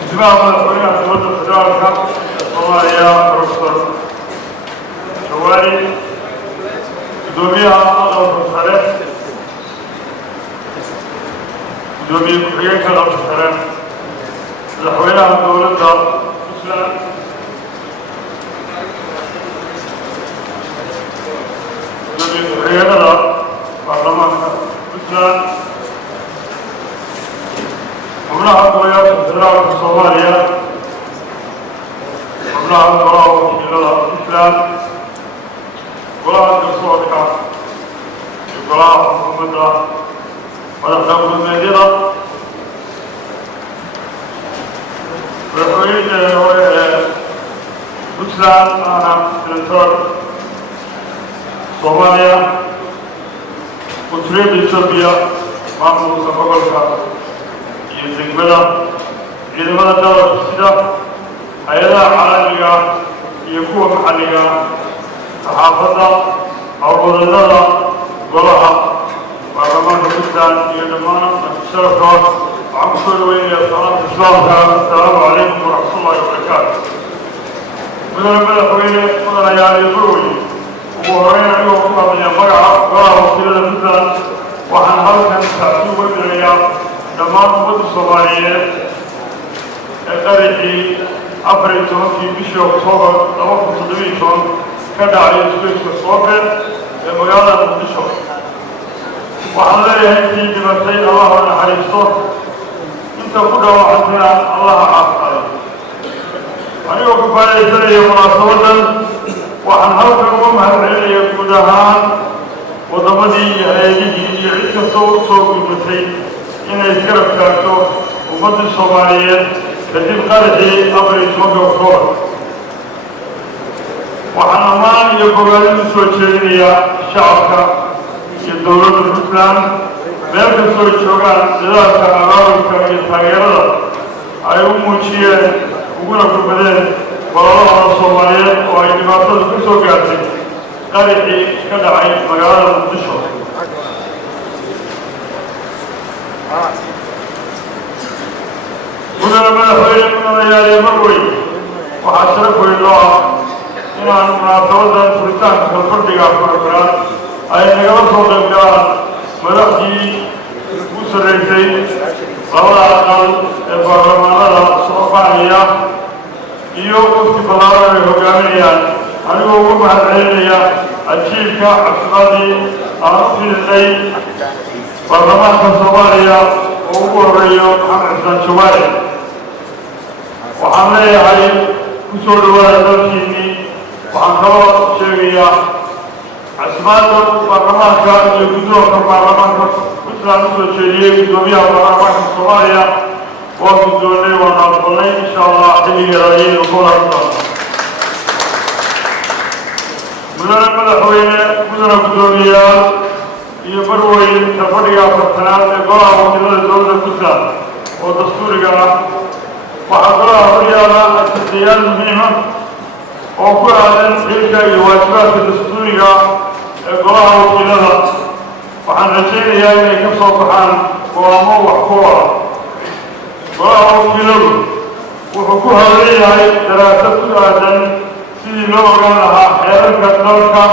guddimaha madaxweynaha dowladda federaalka soomaaliya professor jawaari gudoomiyaha aqalka sare gudoomiye ku-xigeenka aqalka sare madaxweynaha dowladda puntland ku-xigeenada baarlamaanka puntland xubnaha golayaasha federaalka soomaaliya xubnaha golaha wakiilada puntland golaha garsoorka iyo golaha xukuumadda madaxda gudmeedyada madaxweynihii hore ee puntland ahna senator soomaaliya wakiilada etoobiya maamulka gobolka iyo degmada ciidamada dalabka sida hay-adaha caalamiga iyo kuwa maxalliga saxaafadda howlwadeennada golaha baarlamaanka puntland iyo dhammaan sharafkood waxaan ku soo dhaweynayaa salaamta islaamka assalaamu calaykum waraxmatullahi wabarakaatu mudane madaxweyne mudanayaal iyo gurwey ugu horeyn anigoo ku hadlaya magaca golaha wakiilada puntland waxaan halkan tacsi uga dirayaa dhammaan ummadda soomaaliyeed ee qarixii 14 bishii oktoobar 2017 ka dhacay isgoyska soofeed ee magaalada muqdisho waxaan leeyahay intii dhimatay allah ha naxariisto inta ku dhaawacantayna allaha caafimaado anigoo ku faa'idaysanaya munaasabadan waxaan halkan uga mahadcelinaya guud ahaan waddamadii iyo hay-adihii iyo cid kastoo u soo gurmatay inay garab taagto ummaddii soomaaliyeed kadib qarixii 14 oktoobar waxaan ammaan iyo bogaadin u soo jeedinayaa shacabka iyo dowladda puntland meel kastoo joogaan dadaalka abaabulka iyo taageerada ay u muujiyeen uguna gurmadeen gobolladooda soomaaliyeed oo ay dhibaatadu ka soo gaartay qarixii ka dhacay magaalada muqdisho mudane madaxweyne mudanayaal marweyn waxaa sharaf weyn loo ah inaan munaasabadan furitaanka kalfadhiga farfaraad ay nagala soo qayb galaan madaxdii u sarreysay labada aqal ee baarlamaanada soomaaliya iyo wafdi ballaaran ay hogaaminayaan anigoo uga mahadcelinaya ajiibka cabsimadii aan u fidinay baarlamaanka soomaaliya oo ugu horeeyo maxamed xusaan jawaari waxaan leeyahay ku soo dhawaada dalkiinnii waxaan kaloo sheegayaa cabsimaadda baarlamaanka iyo guddoonka baarlamaanka puntland u soo jeediyey guddoomiyaha baarlamaanka soomaaliya waa guddoonnay waana aqbalnay insha allah xilligeeda ayaynu ku laabtaan mudane madaxweyne mudane guddoomiyayaal iyo marweyn kalfadhiga afartanaad ee golaha wakiilada dowladda puntland oo dastuuriga ah waxaa golaha horyaala asadeyaal muhiima oo ku aadan xilka iyo waajibaadka dastuuriga ee golaha wakiilada waxaan rajaynayaa inay ka soo baxaan go'aamo wax ku ola golaha wakiiladu wuxuu ku hawleeyahay daraasad ku aadan sidii loo ogaan lahaa xeerarka dalka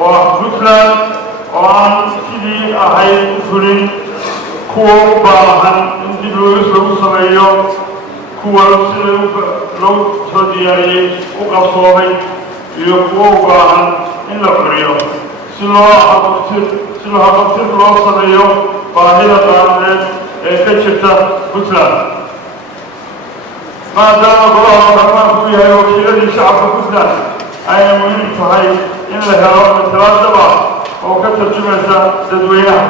oo ah puntland oo aan sidii ahayd u fulin kuwa u baahan in dib loogus lagu sameeyo kuwa sida loo soo diyaariyey u qabsoomay iyo kuwa u baahan in la fuliyo si loo haqabtir loo sameeyo baahida qaaradeed ee ka jirta puntland maadaama golaha baarlamaanku u yahay wakiiladii shacabka puntland ayna muhiim tahay in la helo matalaad dhab ah oo ka tarjumaysa dadweynaha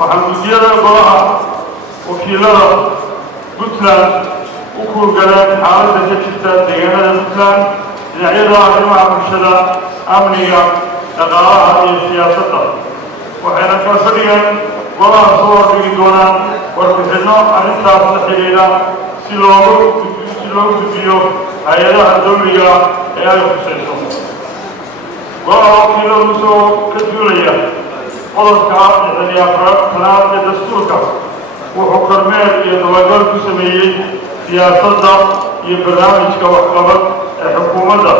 waxaan guddiyada golaha wakiilada puntland u kuurgaleen xaaladda ka jirta deegaanada puntland dhinacyada arrimaha bulshada amniga dhaqaalaha iyo siyaasadda waxayna kalfadhigan golaha soo hordhigi doonaan warbixinno arrintaas la xidhiidha si loogu gudbiyo hay-adaha dawliga ee ay khusayso golaha wakiiladu soo ka duulaya qodobka 14 ee dastuurka wuxuu kormeer iyo dabagal ku sameeyey siyaasadda iyo barnaamijka waxqabad ee xukuumadda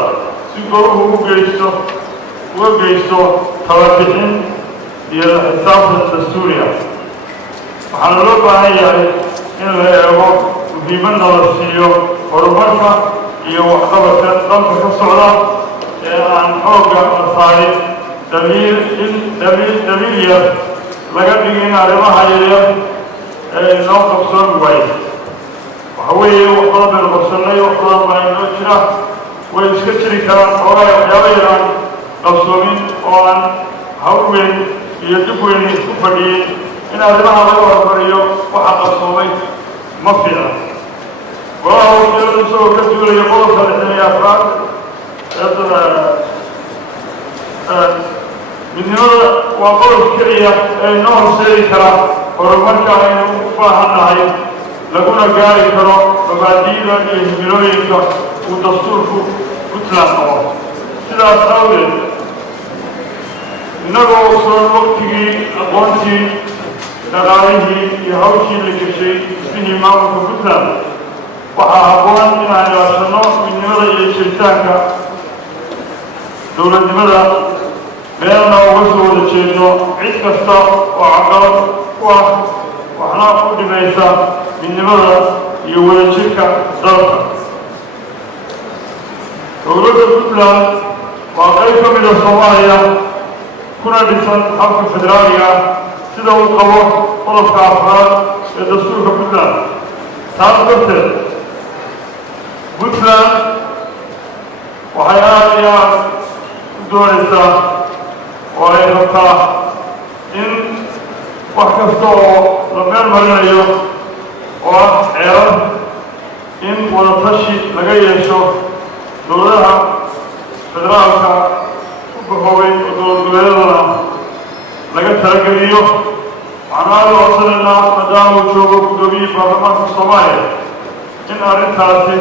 si goluhu uga geysto talabixin iyo xisaabta dastuuriga waxaana loo baahan yahay in la eego muhiimadna la siiyo horumarka iyo waxqabadka dalka ka socda ee aan xoogga la saarin damiir yar laga dhigin arrimaha yaryar ee inoo qabsoomi waaye waxa weeye wax badan baynu qabsannay wax badan baa inoo jira way iska jiri karaan xoogaa waxyaaba yaraan qabsoomin oo aan hawl weyn iyo dib weyn isku fadhiyin in arrimaha laga hormariyo waxa qabsoomay ma fiicna golaha wakiiladu isagoo ka duulaya qodobka 64 midnimada waa qodob keliya ee inoo horseedi kara horumarka aynu u baahan nahay laguna gaari karo mabaadi'da iyo himilooyinka uu dastuurku puntland qabo sidaas awgeed innagoo ogsoon waqtigii aqoontii dhaqaalihii iyo hawshii la geshay dhismihii maamulka puntland waxaa habboon inaan ilaashanno midnimada iyo jiritaanka dowladnimada meelna uga soo wada jeedno cid kasta oo caqabad ku ah waxna u dhimaysa midnimada iyo wadajirka dalka dowladda puntland waa qayb ka mida soomaaliya kuna dhisan habka federaaliga sida uu qabo qodobka 4 ee dastuurka puntland taas darteed puntland waxay aad iyo aad u doonaysaa oo ay rabtaa in wax kasta oo la meel marinayo oo ah ceerar in wadatashi laga yeesho dowladaha federaalka u bahoobay oo dowlad goboleedana laga talageliyo waxaan aad u codsanaynaa maadaama uu joogo guddoomiyihii baarlamaanka soomaaliya in arrintaasi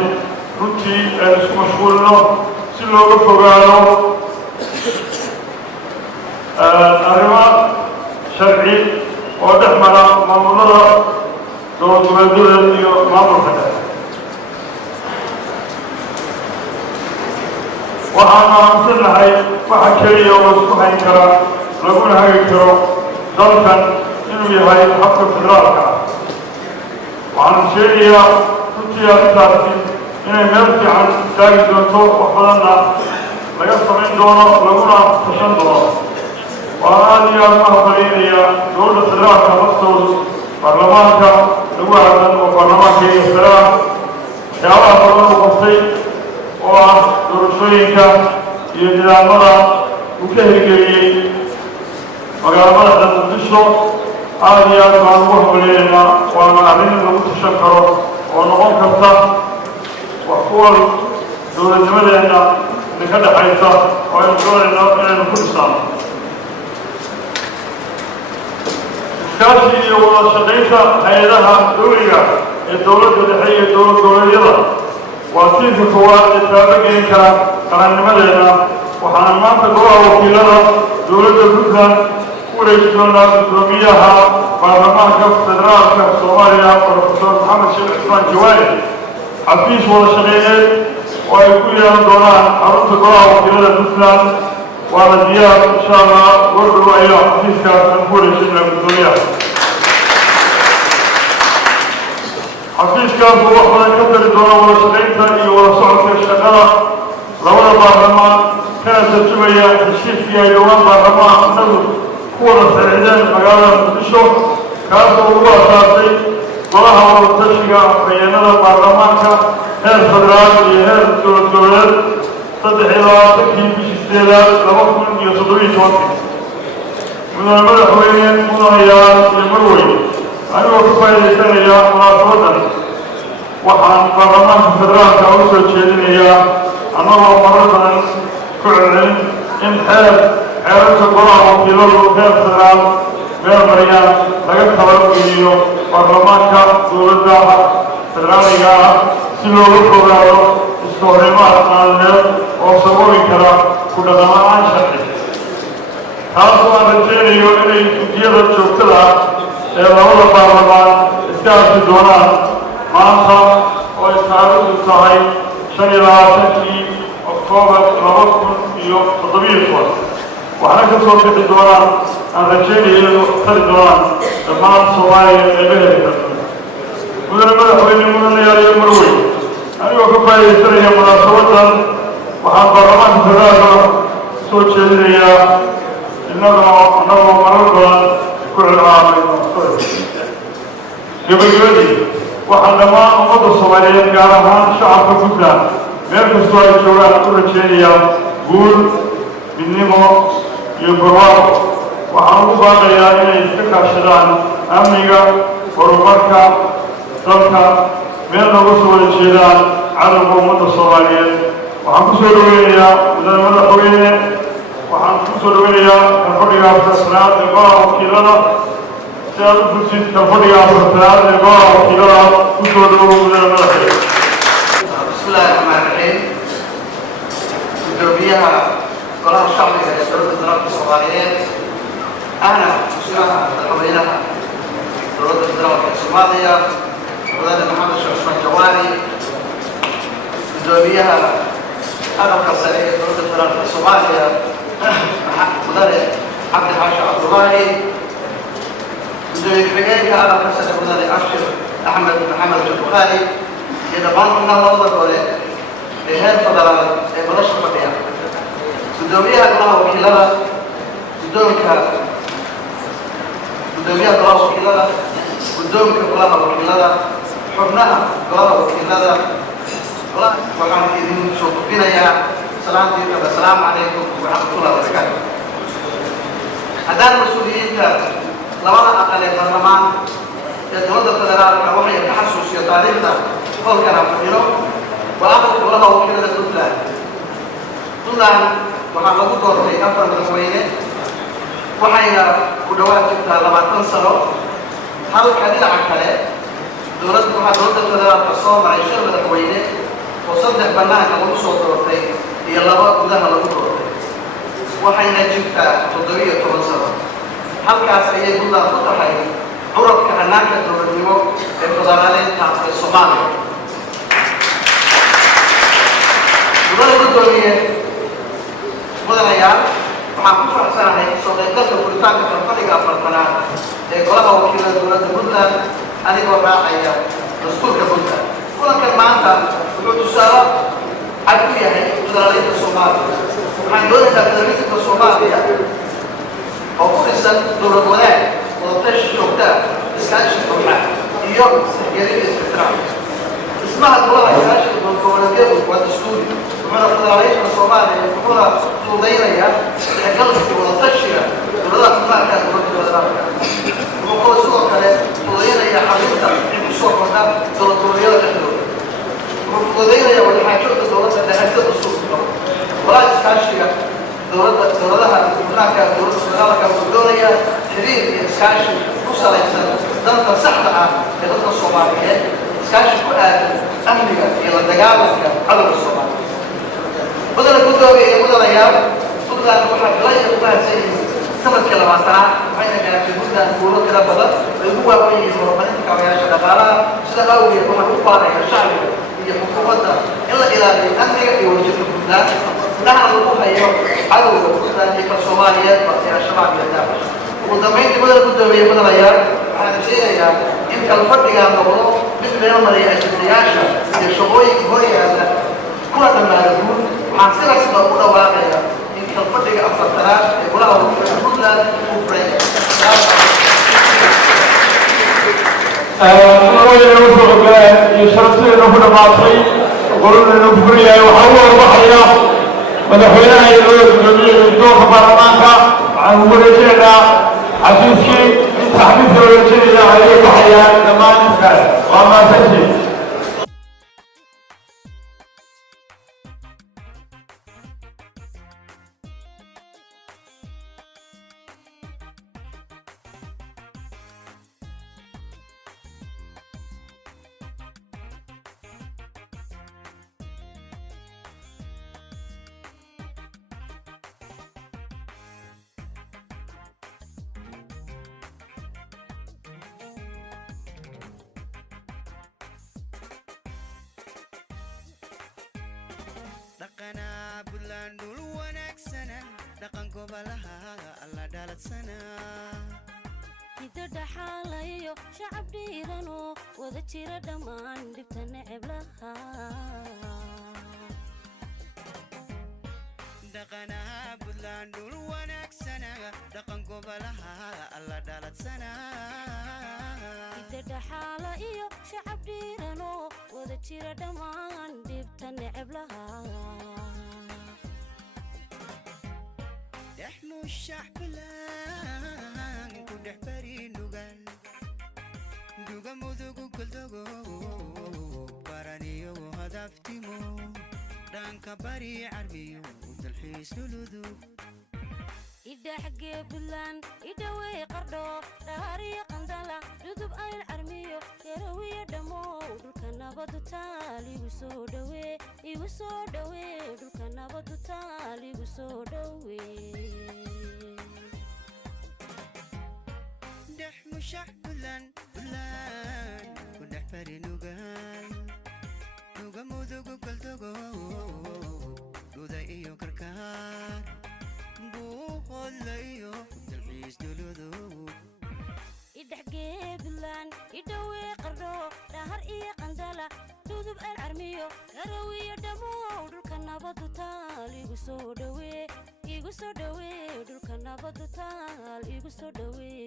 runtii aynu isku mashquulino si looga fogaado arrimo sharci oo dhex mara maamulada dowlad goboleedyada iyo maamulka dhexe waxaan aaminsannahay waxa keliya oo isku hayn kara laguna hagi karo dalkan inuu yahay habka federaalka ah waxaan sheegayaa runtii arrintaasi inay meel fiican taagi doonto wax badanna laga samayn doono laguna tashan doono waan aad iyo aad mahadcelinayaa dowladda federaalka laftoodu baarlamaanka lagu aadan oo baarlamaanka iyo federaalka waxyaabaha badan u qabtay oo ah doorashooyinka iyo nidaamada uu ka hirgeliyey magaalada muqdisho aad iyo aad baan ugu hambalyeynaa waana arrin lagu tashan karo oo noqon karta wax kuwal dowladnimadeenna idinka dhexaysa oo aynu doonayno inaynu ku dhisnaano iskaashi iyo wada shaqaynta hay-adaha dowliga ee dowladda dhexe iyo dowlad goboleedyada waa tiirka koowaad ee taabagelin kara qarannimadeena waxaana maanta golaha wakiilada dowladda puntland ku wareegi doonaa guddoomiyaha baarlamaanka federaalka soomaaliya profesor maxamed sheekh cismaan jawaari xafiis wada shaqeyneed oo ay ku yeelan doonaan xarunta golaha wakiilada puntland waana diyaar insha allah gordhow ayaa xafiiskaas aan ku wareejinaa guddoomiyaha xafiiskaas oo wax badan ka tari doona wada shaqaynta iyo wada socodka shaqada labada baarlamaan kana tarjumaya heshiiskii ay dhowaan baarlamaanadu ku wada saxiixdeen magaalada muqdisho kaasoo ugu asaasay golaha wadatashiga afhayeenada baarlamaanka heer federaal iyo heer dowlad goboleed 23 bishii 2017 mudane madaxweyne mudanayaal iyo marweyne anigoo ka faa'iidaysanaya munaasabadan waxaan baarlamaanka federaalka u soo jeedinayaa annagoo marar badan ku celcelin in xeerarka golaha wakiiladu heer federaal meel mariyaan laga talageliyo baarlamaanka dowladda federaaliga ah si looga fogaado iskahorimaad maalineed oo sababi kara ku dhaqan-la'aan sharci taasoo aan rajeynayo inay guddiyada joogtada ah ee labada baarlamaan iska arki doonaan maanta oo ay taariikhdu tahay 25 Oktoobar 2017 waxaana ka soo bixi doonaan aan rajeynayo inay tari doonaan dhammaan Soomaaliya ee beherka mudane madaxweyne mudanayaal iyo marweyn anigoo ka faa'iidaysanaya munaasabadan waxaan baarlamaanka federaalka soo jeedinayaa annagoo marar badan ku celcaamayno gabagabadii waxaan dhammaan ummadda soomaaliyeed gaar ahaan shacabka puntland meel kastoo ay joogaan u rajeynayaa guul midnimo iyo barwaaqo waxaan ugu baaqayaa inay iska kaashadaan amniga horumarka dalka meel nooga soo wada jeedaan cadowga ummadda soomaaliyeed waxaan ku soo dhaweynayaa mudane madaxweyne waxaan ku soo dhaweynayaa kalfadhiga afartanaad ee golaha wakiilada si aad u fursid kalfadhiga afartanaad ee golaha wakiilada ku soo dhawow mudane madaxweyne. bismillahi raxmaani raxiim gudoomiyaha golaha shacbiga ee dowladda federaalka soomaaliyeed ahna xusiyaha madaxweynaha dowladda federaalka ee soomaaliya mudane maxamed sheekh cusmaan jawaari gudoomiyaha aqalka sare ee dowladda federaalka ee soomaaliya mudane cabdi xaashi cabdullaahi gudoomiye ku-xigeenka aqalka sare mudane abshir axmed maxamed jabukhaari iyo dhammaan xubnaha labada gole ee heer federaal ee madasha fadhiya gudoomiyaha golaha wakiilada gudoomiyaha golaha wakiilada guddoonka golaha wakiilada xubnaha golaha wakiilada waxaan idin soo gudbinayaa salaamtiina assalaamu calaykum waraxmatullahi wabarakaatu. haddaan mas-uuliyiinta labada aqal ee baarlamaan ee dowladda federaalka waxay ka xasuusiyo taariikhda qolkana fadhino waa aqalka golaha wakiilada puntland waxaa lagu doortay 4 madaxweyne waxayna ku dhawaad jirtaa 20 sano halka dhinaca kale waxaa dowladda federaalka soo maray 5 madaxweyne oo 3 bannaanka lagu soo doortay iyo 2 gudaha lagu doortay waxayna jirtaa 17 sano halkaas ayay puntland ku tahay curabka hannaanka dowladnimo ee federaaleedka ee soomaaliya. mudane gudoomiye mudanayaal waxaan ku faraxsanahay soo qaybgalka furitaanka kalfadhiga afartanaad ee golaha wakiilada dowladda puntland anigoo raacaya dastuurka puntland. kulankan maanta wuxuu tusaale cad ku yahay federaaleedka soomaaliya. waxaan doonaynaa federalismka soomaaliya oo ku dhisan dowlad wadaag wadatashi joogta iskaashi kooxa iyo tixgelin istiraam. dhismaha golaha iskaashiga dowladgoboleedyadu waa dastuuri wuxuuna federaalka soomaaliya wuxuuna fududaynayaa tixgalka wadatashiga dowladaha xubnaha dowladda federaalka. wuxuu sidoo kale fududaynayaa xalinta in kusoo kordha dowlad goboleedyada dhexdooda. wuxuu fududaynayaa wadaxaajoodka dowladda dhexeedyada cusub. golaha iskaashiga dowladaha xubnaha dowladda federaalka wuxuu doonayaa xiriir iyo iskaashi ku salaysan danta saxda ah ee dadka soomaaliyeed iskaashi ku aadan amniga iyo la dagaalanka cadowga soomaaliyeed. mudane gudoomiye iyo mudanayaal puntland waxaa galay ku mahadsan yihiin sanadkii 20aad waxayna gaartay puntland guulo tiro badan ay ugu waaweyn yihiin horumarinta kaabayaasha dhaqaalaha. sida awgeed waxaan u baaraya shacbiga iyo xukuumadda in la ilaaliyo amniga iyo wadajirka puntland indhahana lagu hayo cadowga puntland iyo ka soomaaliyeedba ee al-shabaab iyo daacish. ugu dambeyntii mudane gudoomiye mudanayaal waxaan rajeynayaa in kalfadhigaa noqdo mid meel mariya ajendayaasha iyo shaqooyinka hor yaalla kuna dhammaada guud. waxaan si rasmi ugu dhawaaqaya in kalfadhiga afartanaad ee golaha wakiilada puntland uu furay. iyo sharafteeda ku dhamaatay qolada ku furiyay waxa uu warbaxaya madaxweynaha iyo gudoomiyaha doorka baarlamaanka waxaan ugu wareejinaynaa xafiiskii inta xafiiska wareejinaya ayay baxayaan dhammaan waa mahadsantihiin. dhaqanaa buntland dhul wanaagsana dhaqan gobolaha alla dhaladsana hidada xaalayo shacab dhiirano wada jira dhammaan dhibta neceb lahaa dhaqanaha Puntland dhul wanaagsana dhaqan gobolaha alla dhaladsana hidada xaalayo shacab dhiirano wada jira dhammaan dhibta neceb lahaa احمو الشعب لان كل حبري نوغان دوغا مودوغو كل دوغو بارانيو هدفتيمو دانكا باري عربيو دالحيس لولودو إدا حقي بلان إدا ويقردو داري قندلا يدوب أي العرميو يروي دمو دولكنا بدو تالي وسو دوي يوسو دوي دولكنا بدو تالي وسو دوي دحمو شعب بلان بلان كل حفري نوغان نوغا مودوغو كل دوغو دودا إيو كركار بوخليو دلبيس دولودو إدحقي بلان إدوي قردو دهر إيه قندلا دودب العرميو يروي دمو دولكنا بدو تالي يغسو دوي دولكنا بدو تالي يغسو دوي